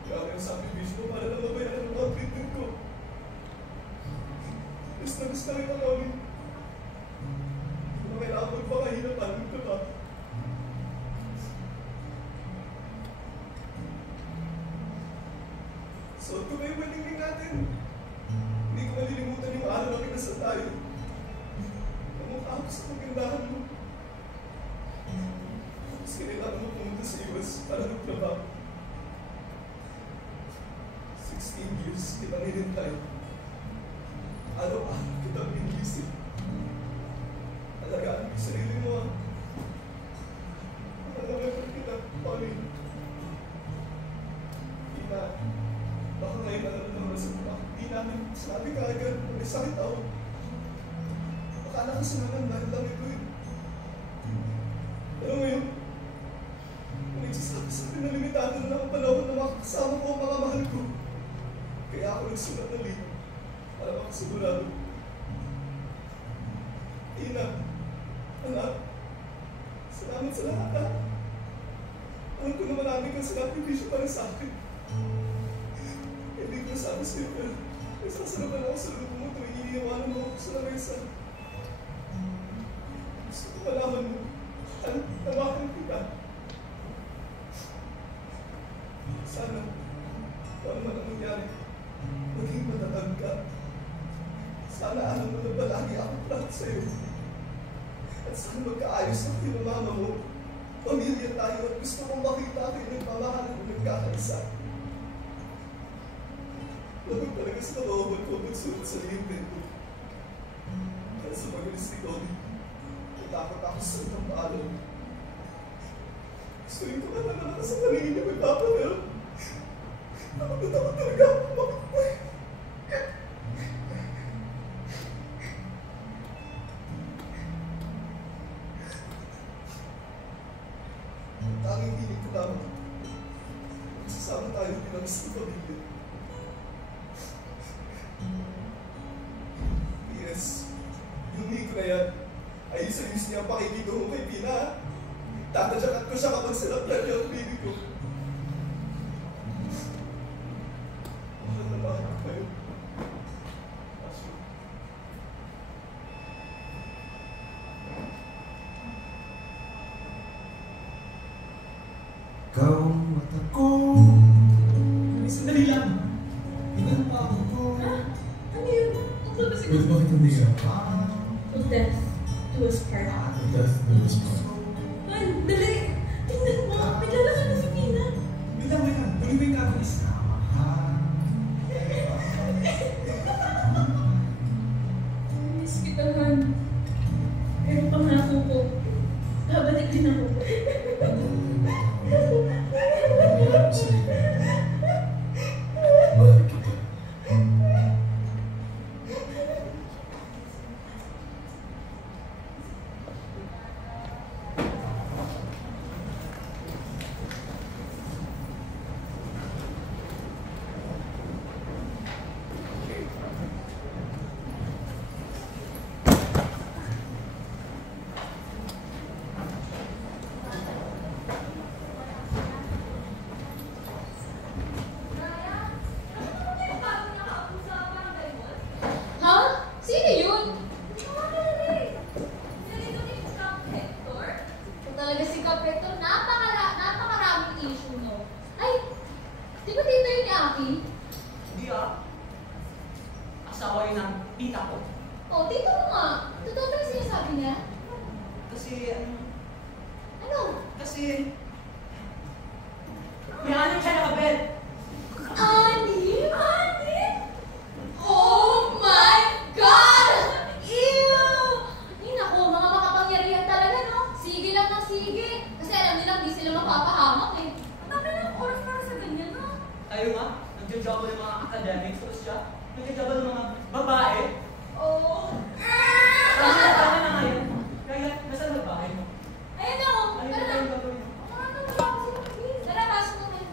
Grabe ang sakripisyo mo para lang mabayaran ang mga treatment ko. Gusto rin ako, Connie. Kung kailangan magpakahirapan, ito ba? So, ito ba yung wedding ring natin? Hindi ko malilimutan yung araw na kinasal tayo. Namukha ako sa pagandahan mo. Tapos kailangan mo pumunta sa US para magtrabaho. 16 years, kita nilintay. Araw-araw kita inisip. Alagaan mo sarili mo, ah. Alagaan kita, Connie. Ina, baka ngayon alam na sa mga hindi namin sabi ka agad na may sakit ako. Baka nakasunagan dahil lang ito eh. Pero ngayon, nagsasabi sa akin na limitado na lang ang panahon na makakasama ko ang mga mahal ko. Kaya ako nagsulat ng libro para makasigurado. Ina, anak, salamat sa lahat, ha? Alam ko naman namin kang sinakripisyo para sa akin. Hindi ko nasabi sa'yo, pero nagsasarapan ako sa luto mo tuwing iniiwanan mo ako sa lamesa. Gusto ko malaman mo, tawakan kita. Sana, kung ano man ang nangyari, maging matatag ka. Sana alam mo na palagi ako proud sa'yo. At sana magkaayos ako yung mama mo. Pamilya tayo at gusto kong makita kayo nagmamahalan o nagkakaisa. Lagod talaga sa kalooban ko magsulat sa limpin ko. Kaya sa magalis ni Connie, natakot ako sa itong paalam. Gusto rin ko na nalakas sa kanina niya may papa, pero takot talaga ako makapay. Ang tanging hilig ko lamang, magsasama tayo bilang isang pamilya. Yes, yung Nico na yan, ay isa-is niya ang pakikitungo kay Pina. Tatadyakan ko siya kapag sinaplan niya ang baby ko. Mahal na mahal ko kayo. Asyo. Ikaw at ako. Sandali lang. Pinapago ko. Ano yun? Tungkol ba Pwede bakit hindi ka? To death do us part. Death do us part. Man, dali! Tingnan mo! Naglalakad na si Mina! Wait lang. Baliwin ka ako isa. Miss kita, Han. Pero pangako ko, babalik din ako. Mahal kita. Ha? Sino yun? Kung talaga si Cap Hector, napakaraming issue, no? Ay, di ba tito yun ni Aki? Hindi asawa yun ng tita ko. Oh, tito mo nga. Totoo ba yung sinasabi niya? Kasi, Ano? may anak siya nakabed. Ani? Oh my God! Ew! Ay, naku, mga makapangyarihan talaga, no? Sige lang ng sige. Kasi alam nilang di sila mapapahamak, eh. Ang dami ng oras para sa ganyan, no? Tayo nga, nagja-job ng mga academics, tapos siya, nagja-job ng mga babae. Oh. Tama na ngayon. Kaya, nasaan ang bahay mo? Ayun na, oh. Ano Tara yung na. tayong gagawin mo? Tara, pasok mo na.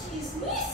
Chismis?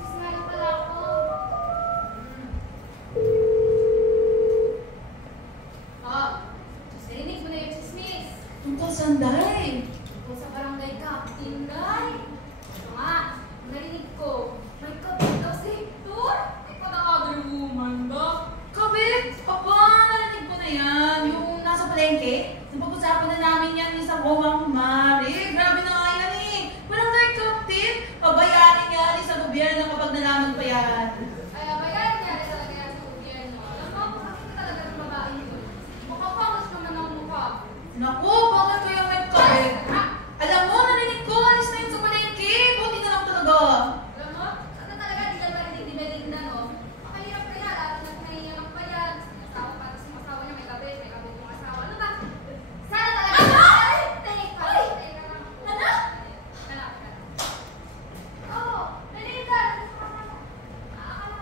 Chismis nga lang pala ako. Oh, narinig mo na yung chismis. Tungkol saan, Day? Tungkol sa barangay captain, Day. Ito nga, narinig ko. May kabit daw si Hector. Ikaw na other woman ba? Kabit? Aba, narinig ko na yan. Yung nasa palengke. Napag-usapan na namin yan sa Wawang Mari. Grabe na nga yan eh. Barangay captain. Pabayarin yan sa gobyerno kapag nalaman pa yan. Kaya bayaran niya rin talaga yan sa gobyerno. Alam mo, makakita talaga ng babae yun. Mukha pangos naman ang mukha. Naku, bakit kaya may kabit? Alam mo, narinig ko. Alis na yun sa palengke. Buti na lang talaga. Alam mo, sana talaga di lang marinig ni Belinda, no? Makahirap kaya, lalo na nahihiya ng bayan. Asawa para sa asawa niya, may kabit yung asawa. Ano ba? Sana talaga. Ay! Teka lang. Ano? Anak. Oh, Belinda! Akala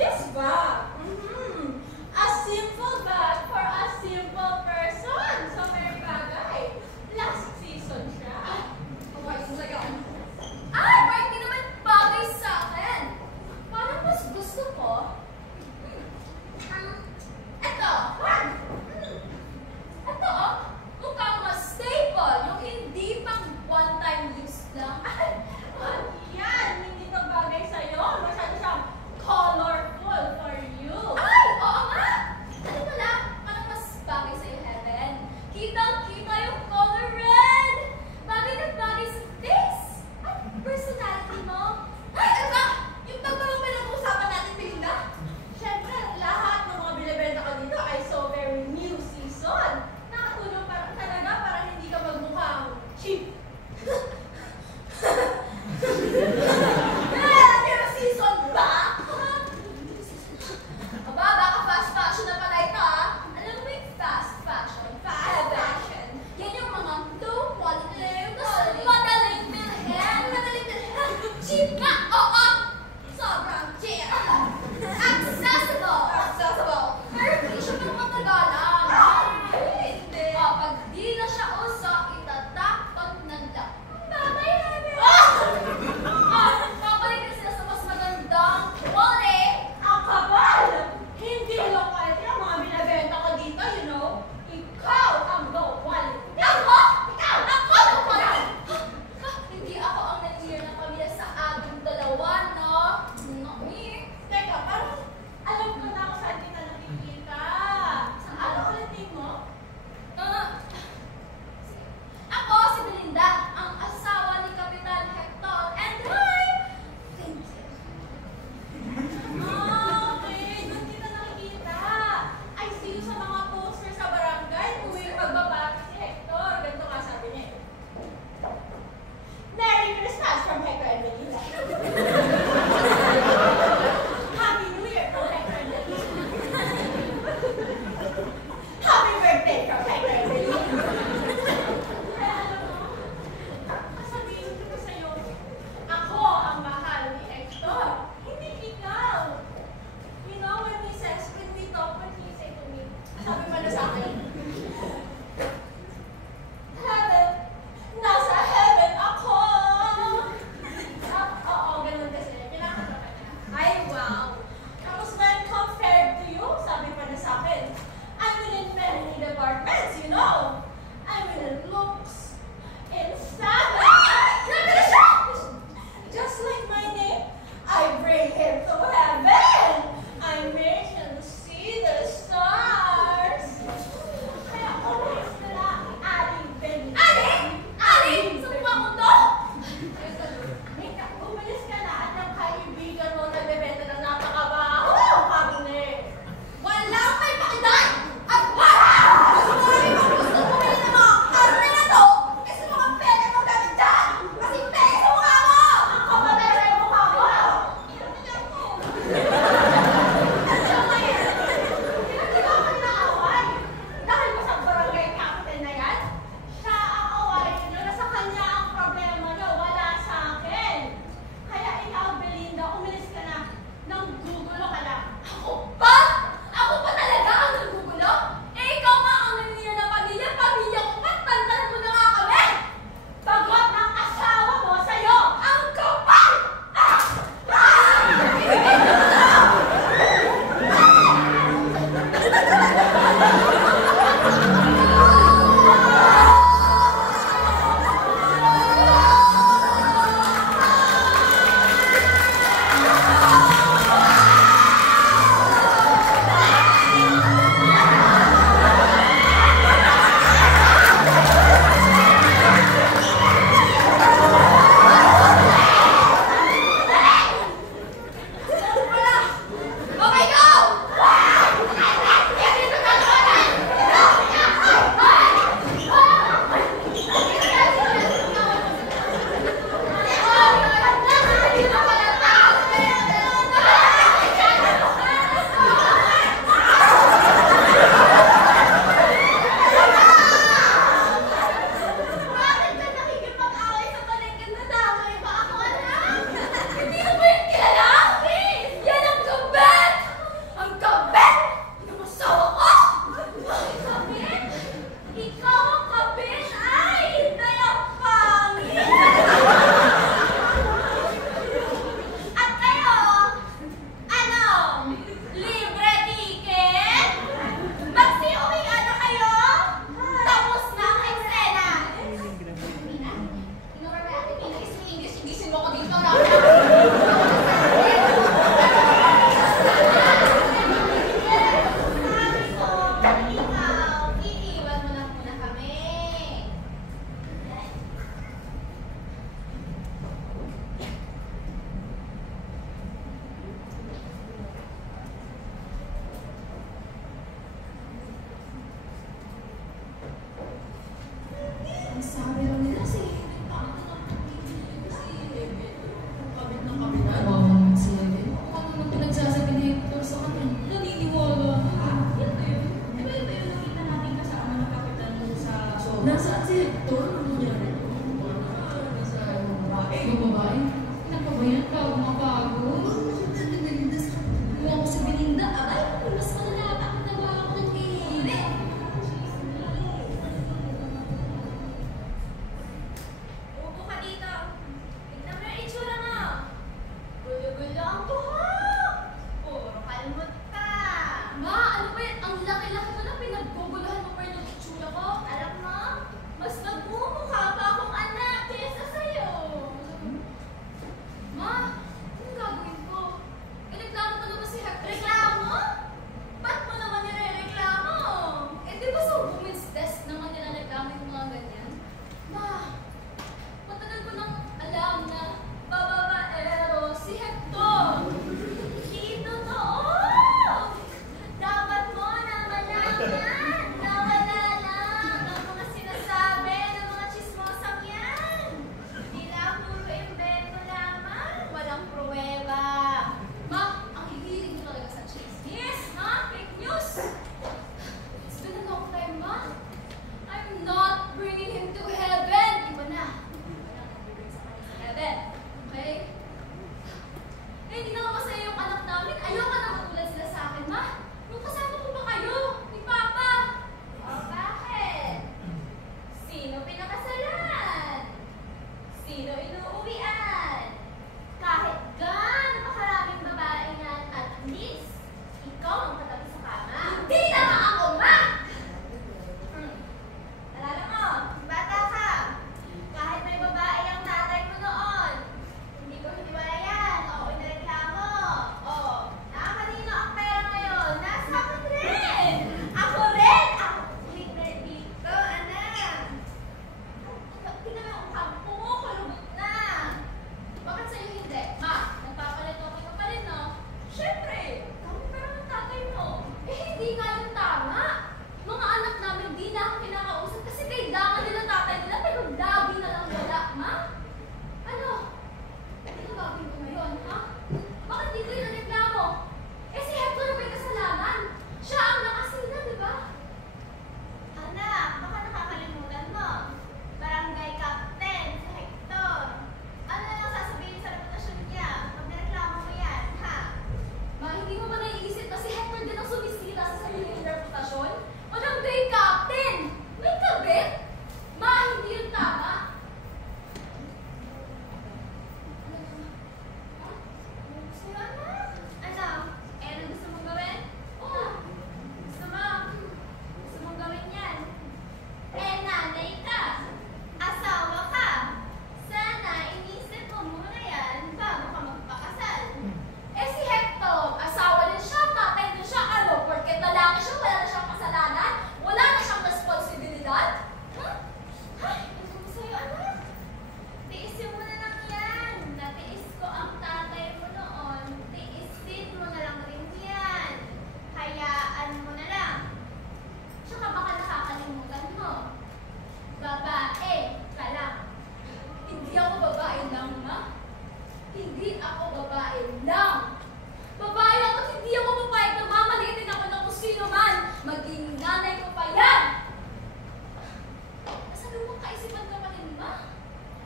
This bag. A simple bag for a simple person. So, may bagay. Last season siya. Okay, so yun. Parang hindi naman bagay sa akin. Parang mas gusto ko. Eto. Eto, oh. Mukhang mas stable. Yung hindi pang one-time use lang. Yan, hindi to bagay sa'yo. Masyado siyang colorful for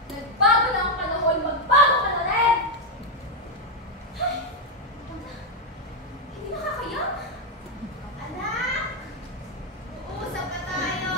Nagbago na ang panahon, magbago ka na rin! Ay, hindi nakakaya. Anak! Uusap na tayo!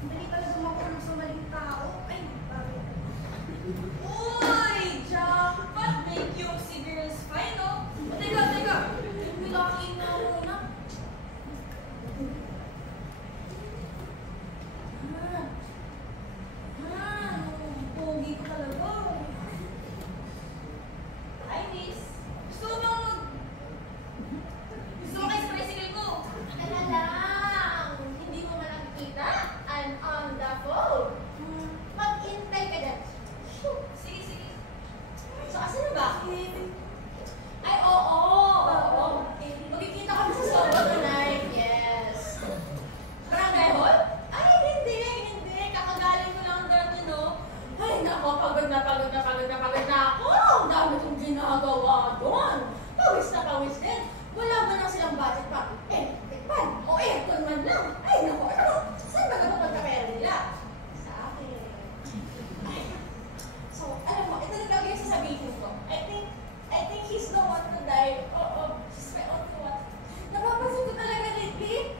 Mali pala gumawa sa maling tao. Ay, bakit? Uy! Jackpot! May cutesy girls fine, no? Teka! Milaking na muna. Pogi ko talaga. Hi, miss. Gusto mo kayo sa tricycle ko? Ano lang, hindi mo man nakikita? I'm on the phone. Mag-intay ka dyan. Sige. So, asan na ba? Ay, oo. Magkikita kami sa Soho tonight. Yes. Barangay Hall? Ay, hindi. Kakagaling ko lang dito, no? Ay, nako, pagod na ako. Ang dami kong ginagawa doon. Pawis din. Wala man lang silang budget pa. Tikpan. O aircon man lang. Ay, nako. Saan ba naman pagkapera nila? Sa akin. Ay. So, alam mo, ito na talaga yung sasabihin ko. I think he's the one to die. Oo, he's my only one. Napapansin ko talaga lately.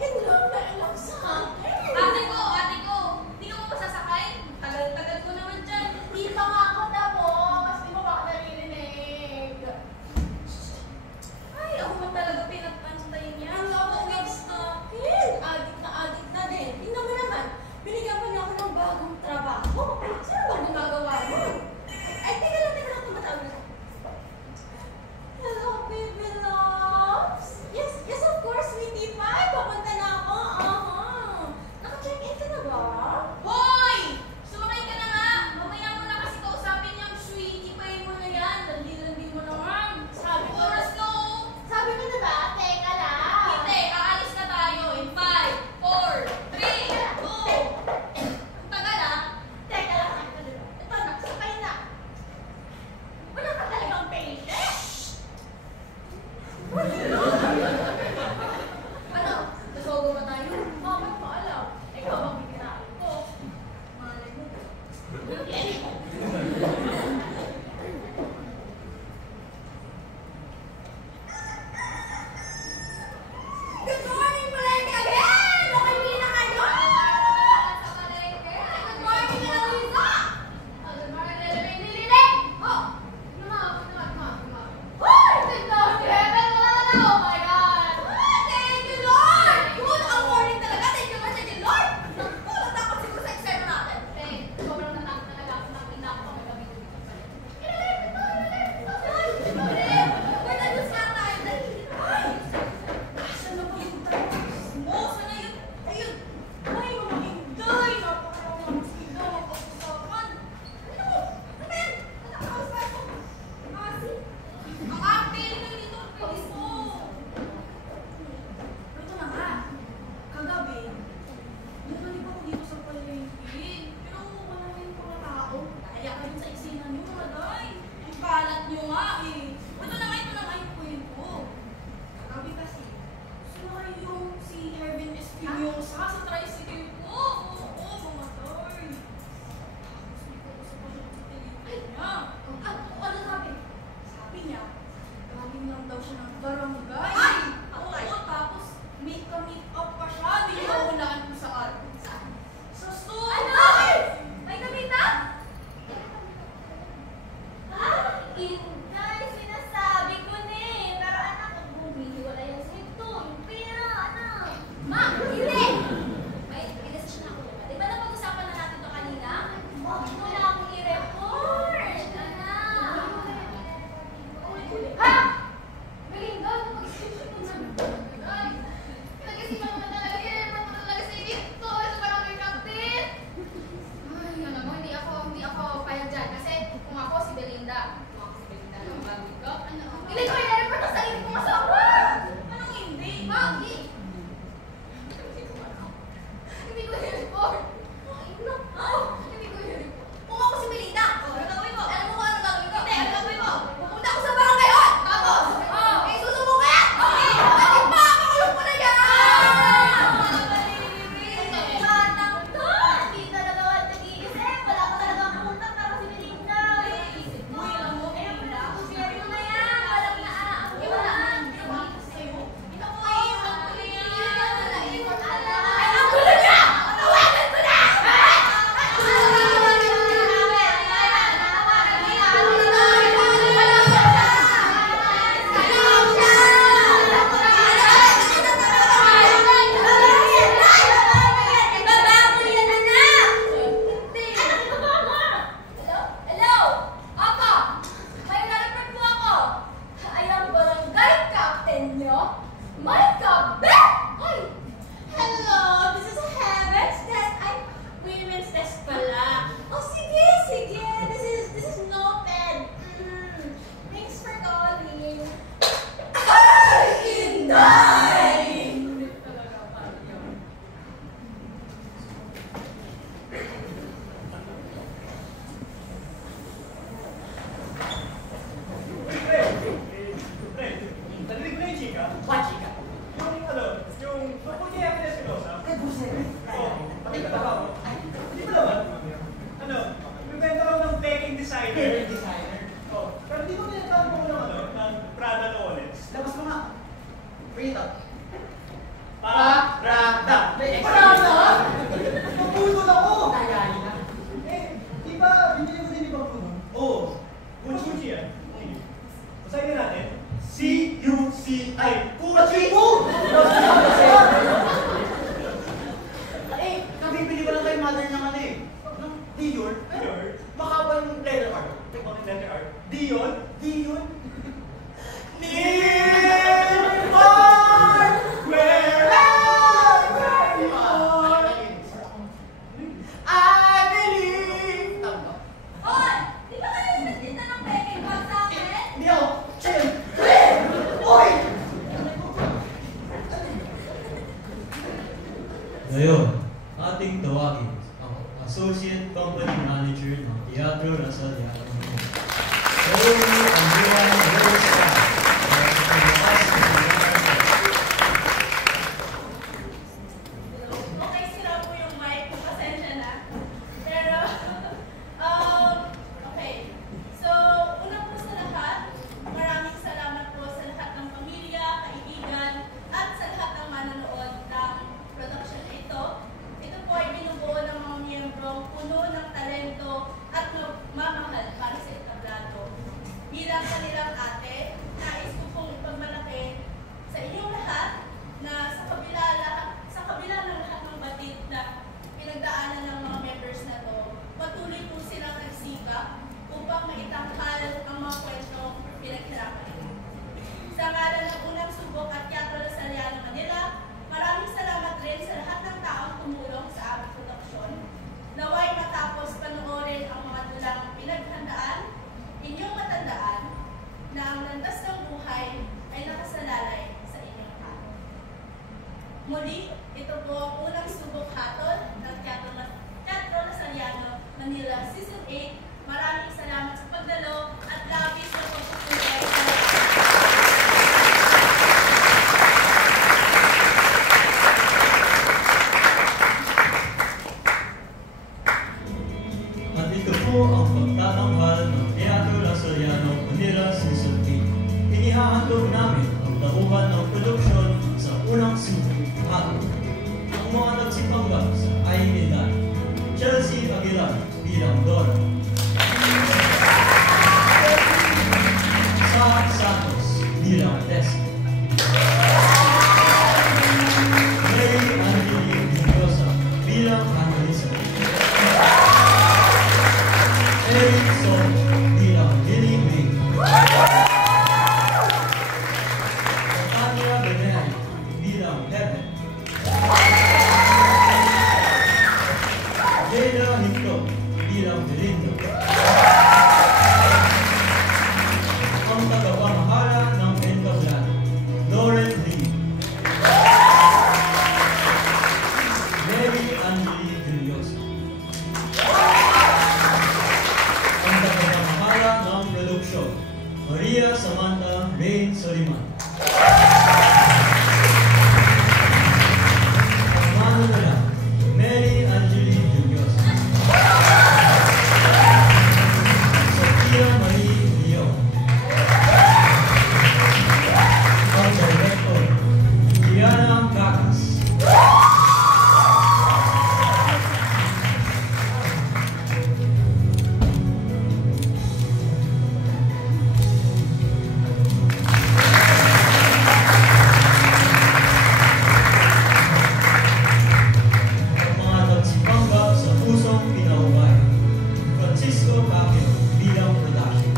In love sa akin. Ate ko! Hindi ka mo masasakay? Tagal ko naman dyan. Hindi pa nga ako tapos. Di mo ba ako naririnig? Ay, ako man talaga pinagpantayin niya. Ang love sa akin. Adik na din. Tingnan mo naman. Binigyan pa niya ako ng bagong trabaho. Sino bang gumagawa mo? Ay, teka lang. Tumatawag na siya. Hello, baby loves. Yes, of course, sweetie pie. Papunta na ako. Naka-check-in ka na ba? Hoy! Sumakay ka na nga! Mamaya mo na kasi kausapin yung sweetie pie mo na yan. Landi mo naman. Oras ko! Sabi mo na ba? Teka lang. Hindi, aalis na tayo in 5, 4, 3, 2. Ang tagal ah. Teka lang. Ito, nagsakay na. Wala ka talagang patience. Ano? Nasogo ba tayo? Bakit mo alam? Ikaw ang bigyan ko. Malay mo. Good morning, Malengke again! Okay, Mina kayo? Sa Malengke. Good morning, Eloisa! Good morning, Lili. Oh! Come on. Uy! Tignan! Oh my God! Thank you, Lord! Good ang morning talaga. Thank you, Lord! Naku, natakot siguro sa eksena natin. Sobrang natakot talaga ako. Nakita ko kami gabi dito pa rin. Wait, ayos nga tayo. Ay! Asan na ba yung tapos mo? Sana yun? Ayun! Ay, mga Inday! Napakarami ang sila. Napag-usapan. Ano ba yan? Nakakaos ba ako? Kasi? Ang arte! Ito dito. Bilis mo. Ito na nga. Kagabi, nabalik ako dito sa palengke. Pero wala yung mga tao. Kaya kayo sa eksena niyo, mga day. Ang balat nyo nga eh. Ito na nga yung kwento. Kagabi kasi, sumakay yung si Hervin Espinosa sa tricycle ko. Oo, mga day. Tapos may kausap pa siya sa telepon niya. Ano sabi? Sabi niya, galing lang daw siya ng barangay. Ay! Oo, tapos may ka-meet up pa siya. Hindi niya unahan ko saan. Sa school! Ano? May kamita? Inday, sinasabi ko na eh. Pero anak, ang bumihiwala yan sa ito. Yung pera, anak. Ma, hindi! May desisyon ako. Di ba napag-usapan na natin ito kanina? Huwag mo na akong i-report, anak. Ha? Galing daw, napag-isip ko na. Ay, nag-isip Bring it up. Parada! Parada? Naputol ako! Kayari na. Di ba, binili mo din ni Bapuno? Oo. Gucci yan. Basahin na natin. C-U-C-I. Gucci! Nabibili ko lang kay mother ng ano eh. Ng Dior. Dior? Makaba yung letter R. Bakit letter R? Dion? Dion? Nearby! Wherever you are, I believe! Tama. Oy! Di ba kayo yung nagtinda ng peking bag sa akin? Hindi ako. Siyempre! Oy! Ngayon, ating tawagin ang Associate Company Manager ng Teatro Lasal Yano Manila. Naomi Andrea Rosa. Okay, sira po yung mic. Pasensya na. Pero, okay. So, una po sa lahat, maraming salamat po sa lahat ng pamilya, kaibigan, at sa lahat ng manonood ng production na ito. Ito po ay binubuo ng mga miyembrong puno ng talento at mamahal para sa entablado. Bilang kanilang ate, nais ko pong ipagmalaki sa inyong lahat na sa kabila ng lahat ng batid na pinagdaanan ng mga members na to, patuloy po silang nagsikap upang maitanghal ang mga kwentong pinaghirapan nila. Sa ngalan ng unang subok at Teatro Lasal Yano Manila, maraming salamat rin sa lahat ng taong tumulong sa aming produksyon. Naway matapos panoorin ang mga dulang pinaghandaan, inyong matandaan na ang landas ng buhay ay nakasalalay sa inyong hato. Muli, ito po ang unang subok hatol ng Teatro Lasal Yano Manila Season 8. Maraming salamat sa pagdalo at labis na pagpupulay sa lahat. At ito po ang pagtatanghal ng Teatro Lasal Yano Manila Season 8. Inihahandog namin ang tauhan ng produksyon sa unang subok hatol. Ang mga nagsipanggap ay Inday, Chelsea Aguilar bilang Dora, Sa Santos bilang Tessie, Mary Angeline Mendoza bilang Annalisa, Eric Sol bilang Lily May, Tanya Benay bilang Heaven, Jada Hicto bilang Belinda, ang tagapamahala ng entablado, Lauren Lee, Mary Angeline Juliosa, ang tagapamahala ng produksyon, Maria Samantha Rain Soliman, ang manunula, Mary Angeline Juliosa, Sophia Marie Leon, ang director, Diana Cacas, ang mga nagsipanggap sa pusong pinahubay, Francisco Pacquiao bilang production,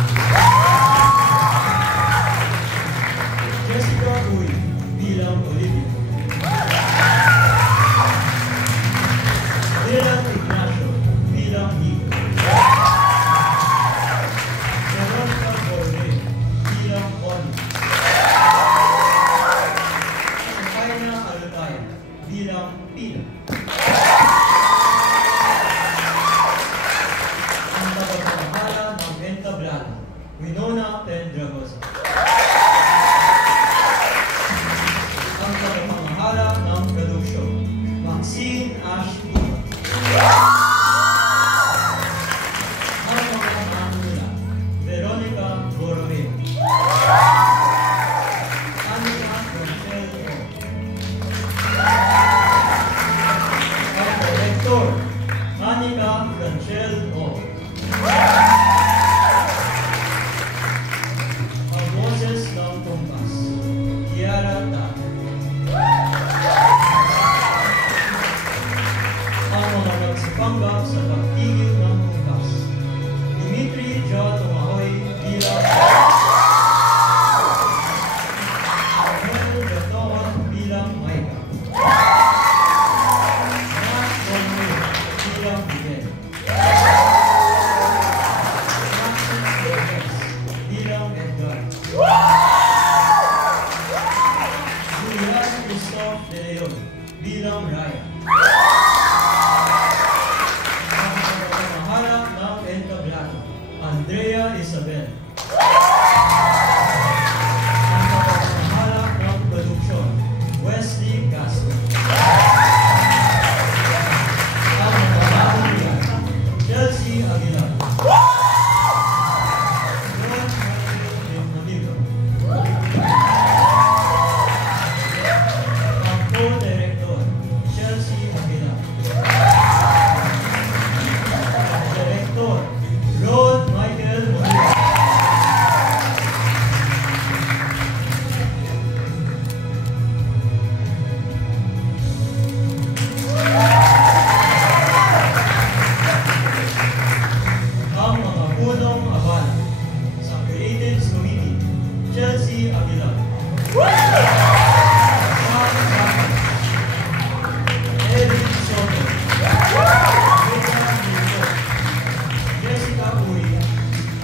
Jessica Uy bilang Olivia, Dylan Ignacio bilang Nico, Veronica Borne bilang Connie, Sakaina Alutaya bilang Pina, ang tagapamahala ng entablado, Winona Pendragosa, ang tagapamahala Kiara Ta. Ang mga nagsipanggap sa pagtigil ng kumpas. Dimitri John Umahoy bilang Manuel Bertoon bilang Maika. Max Bonmir bilang Miguel. Maxis Lopez bilang Edgar. Julian Christoph De Leon bilang Ryan. Ang pagmamahala ng entablado, Andrea Isabel. Ang pagmamahala ng produksyon, Wesley Castro. Ang pagmamahala, Chelsea Aguilar. Juan Manuel Namigo. Ang co-director, Chelsea Aguilar. Director, Ron Michael Molina. Ang mga punong abala sa Creatives Committee, Chelsea Aguilar. Sam Ramos. Eric Soto. Rita Milo. Jessica Uri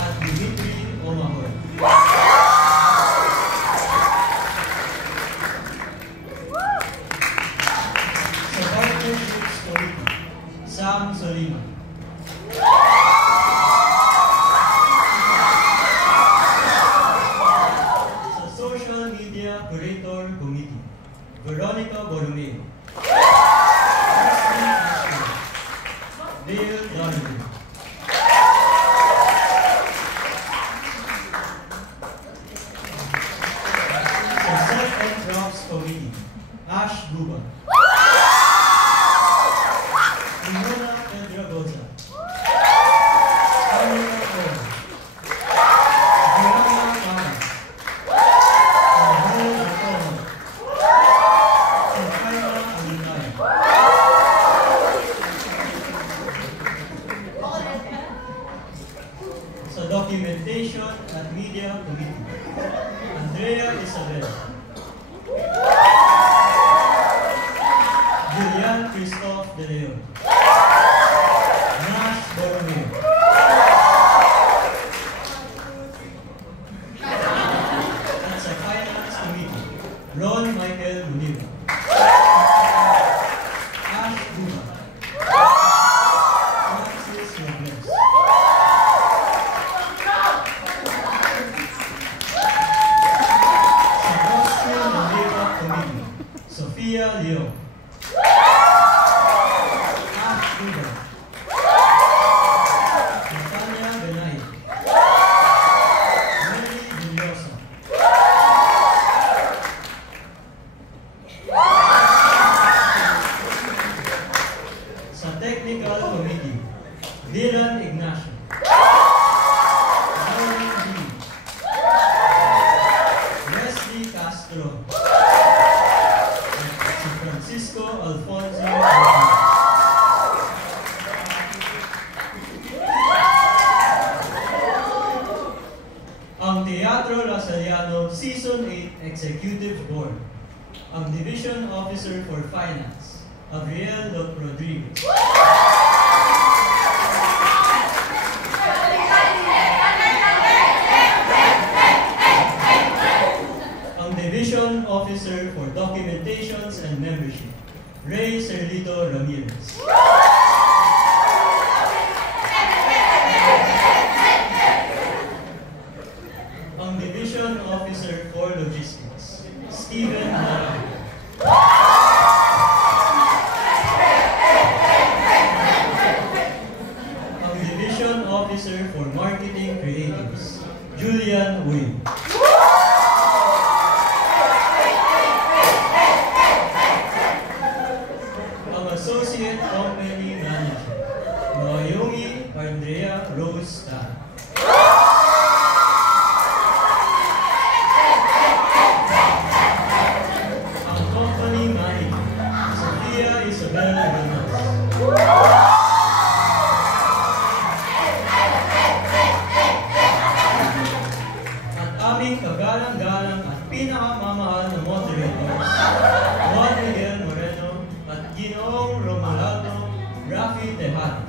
at Dimitri Omahoy. Sa Partnerships Committee, Sam Soliman. Sa Social Media Curator Committee, Veronica Borromeo. Christine Ashton. Dale Donovan. Sa Set and Props Committee, Ash Guba. Simona Pedragosa. Amina Cole. Joanna Mara. Rahul Artono. Sofia Alinay. Sa Documentation at Media Committee, Andrea Isabel. Julian Christoph De Leon. Nash Borromeo. At sa Finance Committee, Ron Michael Muniva. Ash Guba. Francis Robles. Sa Costume and Makeup Committee, Sofia Leon. Ash Guba. Natalia Benay. Mary Villosa. Sa Technical Committee, Dylan Ignacio. Lauren D. Wesley Castro. At si Francisco Alfonso Martinez. Ang Teatro Lasaliano Season 8 Executive Board. Ang Division Officer for Finance, Abriel Rodriguez. Ang Division Officer for Documentations and Membership, Ray Cerlito Ramirez. Ang Division Officer for Logistics, Steven Naran. Ang Division Officer for Marketing Creatives, Julian Uy. Ang Associate Company Manager, Mayumi Andrea Rose Tan. pinakamamahal na moderators, Juan Miguel Moreno at Ginoong Romualdo Rafi Tejada.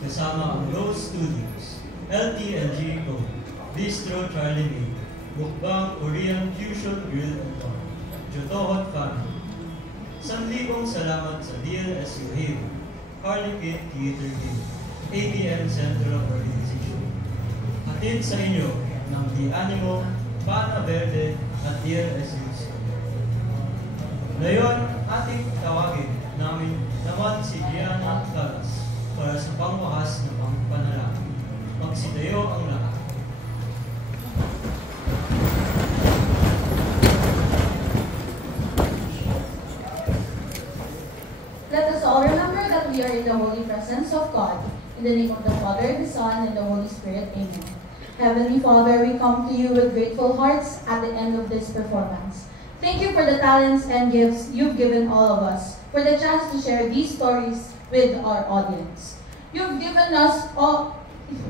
Kasama ang Rose Studios, LTLG Co, Bistro Charlie May, Mukbang Korean Fusion Grill and Bar, Jotohot Family. 1,000 salamat sa DLSU Haven, Harlequin Theater Guild, ABM Central Organization. Hatid sa inyo ng The Animo, Pana Verde at DLSU. Ngayon, ating tawagin namin naman si Gianna Calas para sa pangwakas na panalangin. Magsitayo ang lahat. Let us all remember that we are in the holy presence of God. In the name of the Father, the Son, and the Holy Spirit. Amen. Heavenly Father, we come to you with grateful hearts at the end of this performance. Thank you for the talents and gifts you've given all of us, for the chance to share these stories with our audience. You've given us all,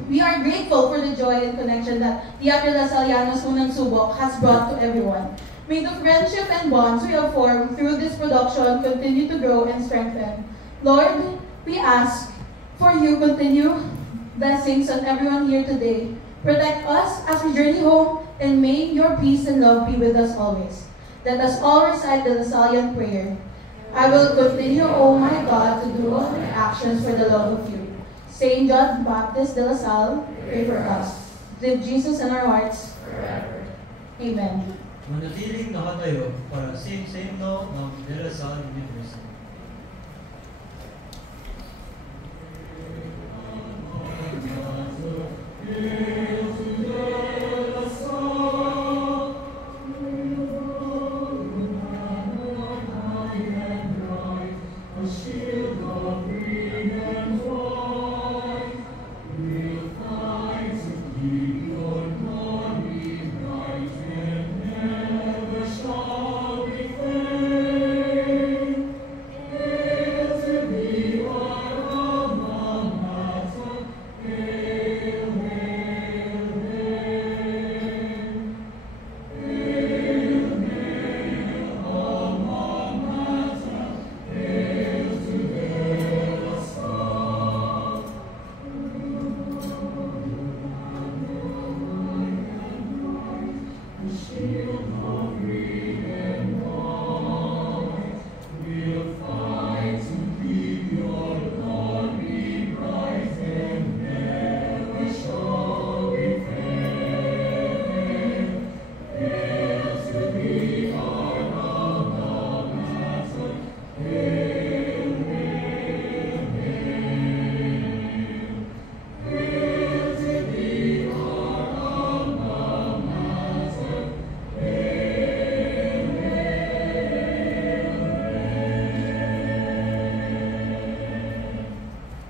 we are grateful for the joy and connection that Teatro Las Alianos Unang Subok has brought to everyone. May the friendship and bonds we have formed through this production continue to grow and strengthen. Lord, we ask for you continue blessings on everyone here today. Protect us as we journey home, and may your peace and love be with us always. Let us all recite the Lasallian prayer. I will continue, O my God, to do all my actions for the love of you. Saint John Baptist de La Salle, pray for us. Live Jesus in our hearts forever. Amen. Manatiling nakatayo para sa himno ng De La Salle University.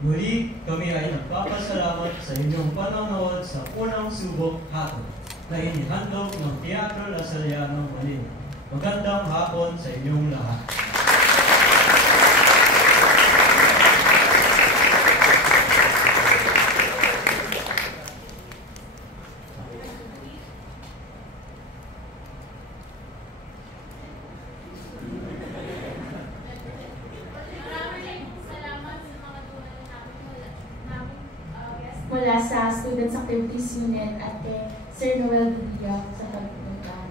Muli, kami ay nagpapasalamat sa inyong panonood sa unang subok hatol na inihandog ng Teatro Las Alianos Manila. Magandang hapon sa inyong lahat. Mula sa Students Activities Unit at kay Sir Noel Budia sa pagpunta.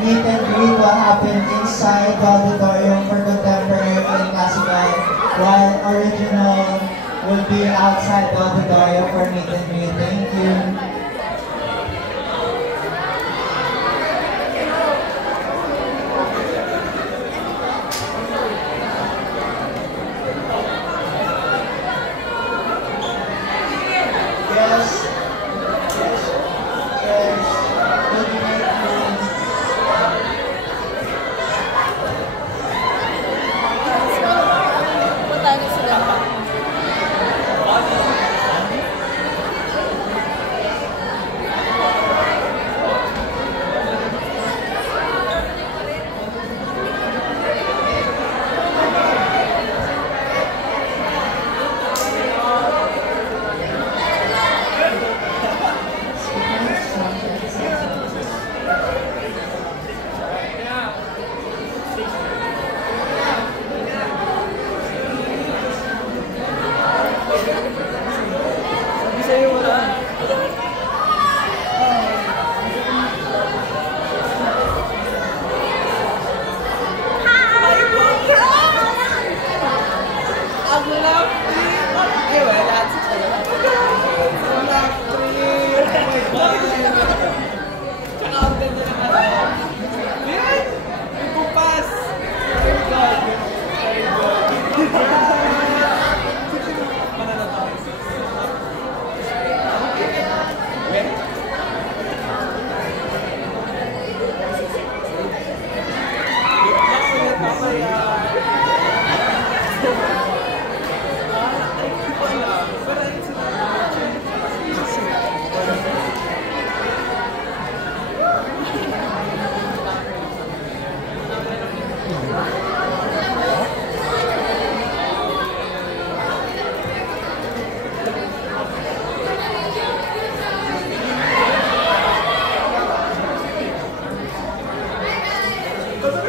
meet and greet will happen inside the auditorium for contemporary and classical, while original will be outside the auditorium for meet and greet. Thank you.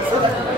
Sorry.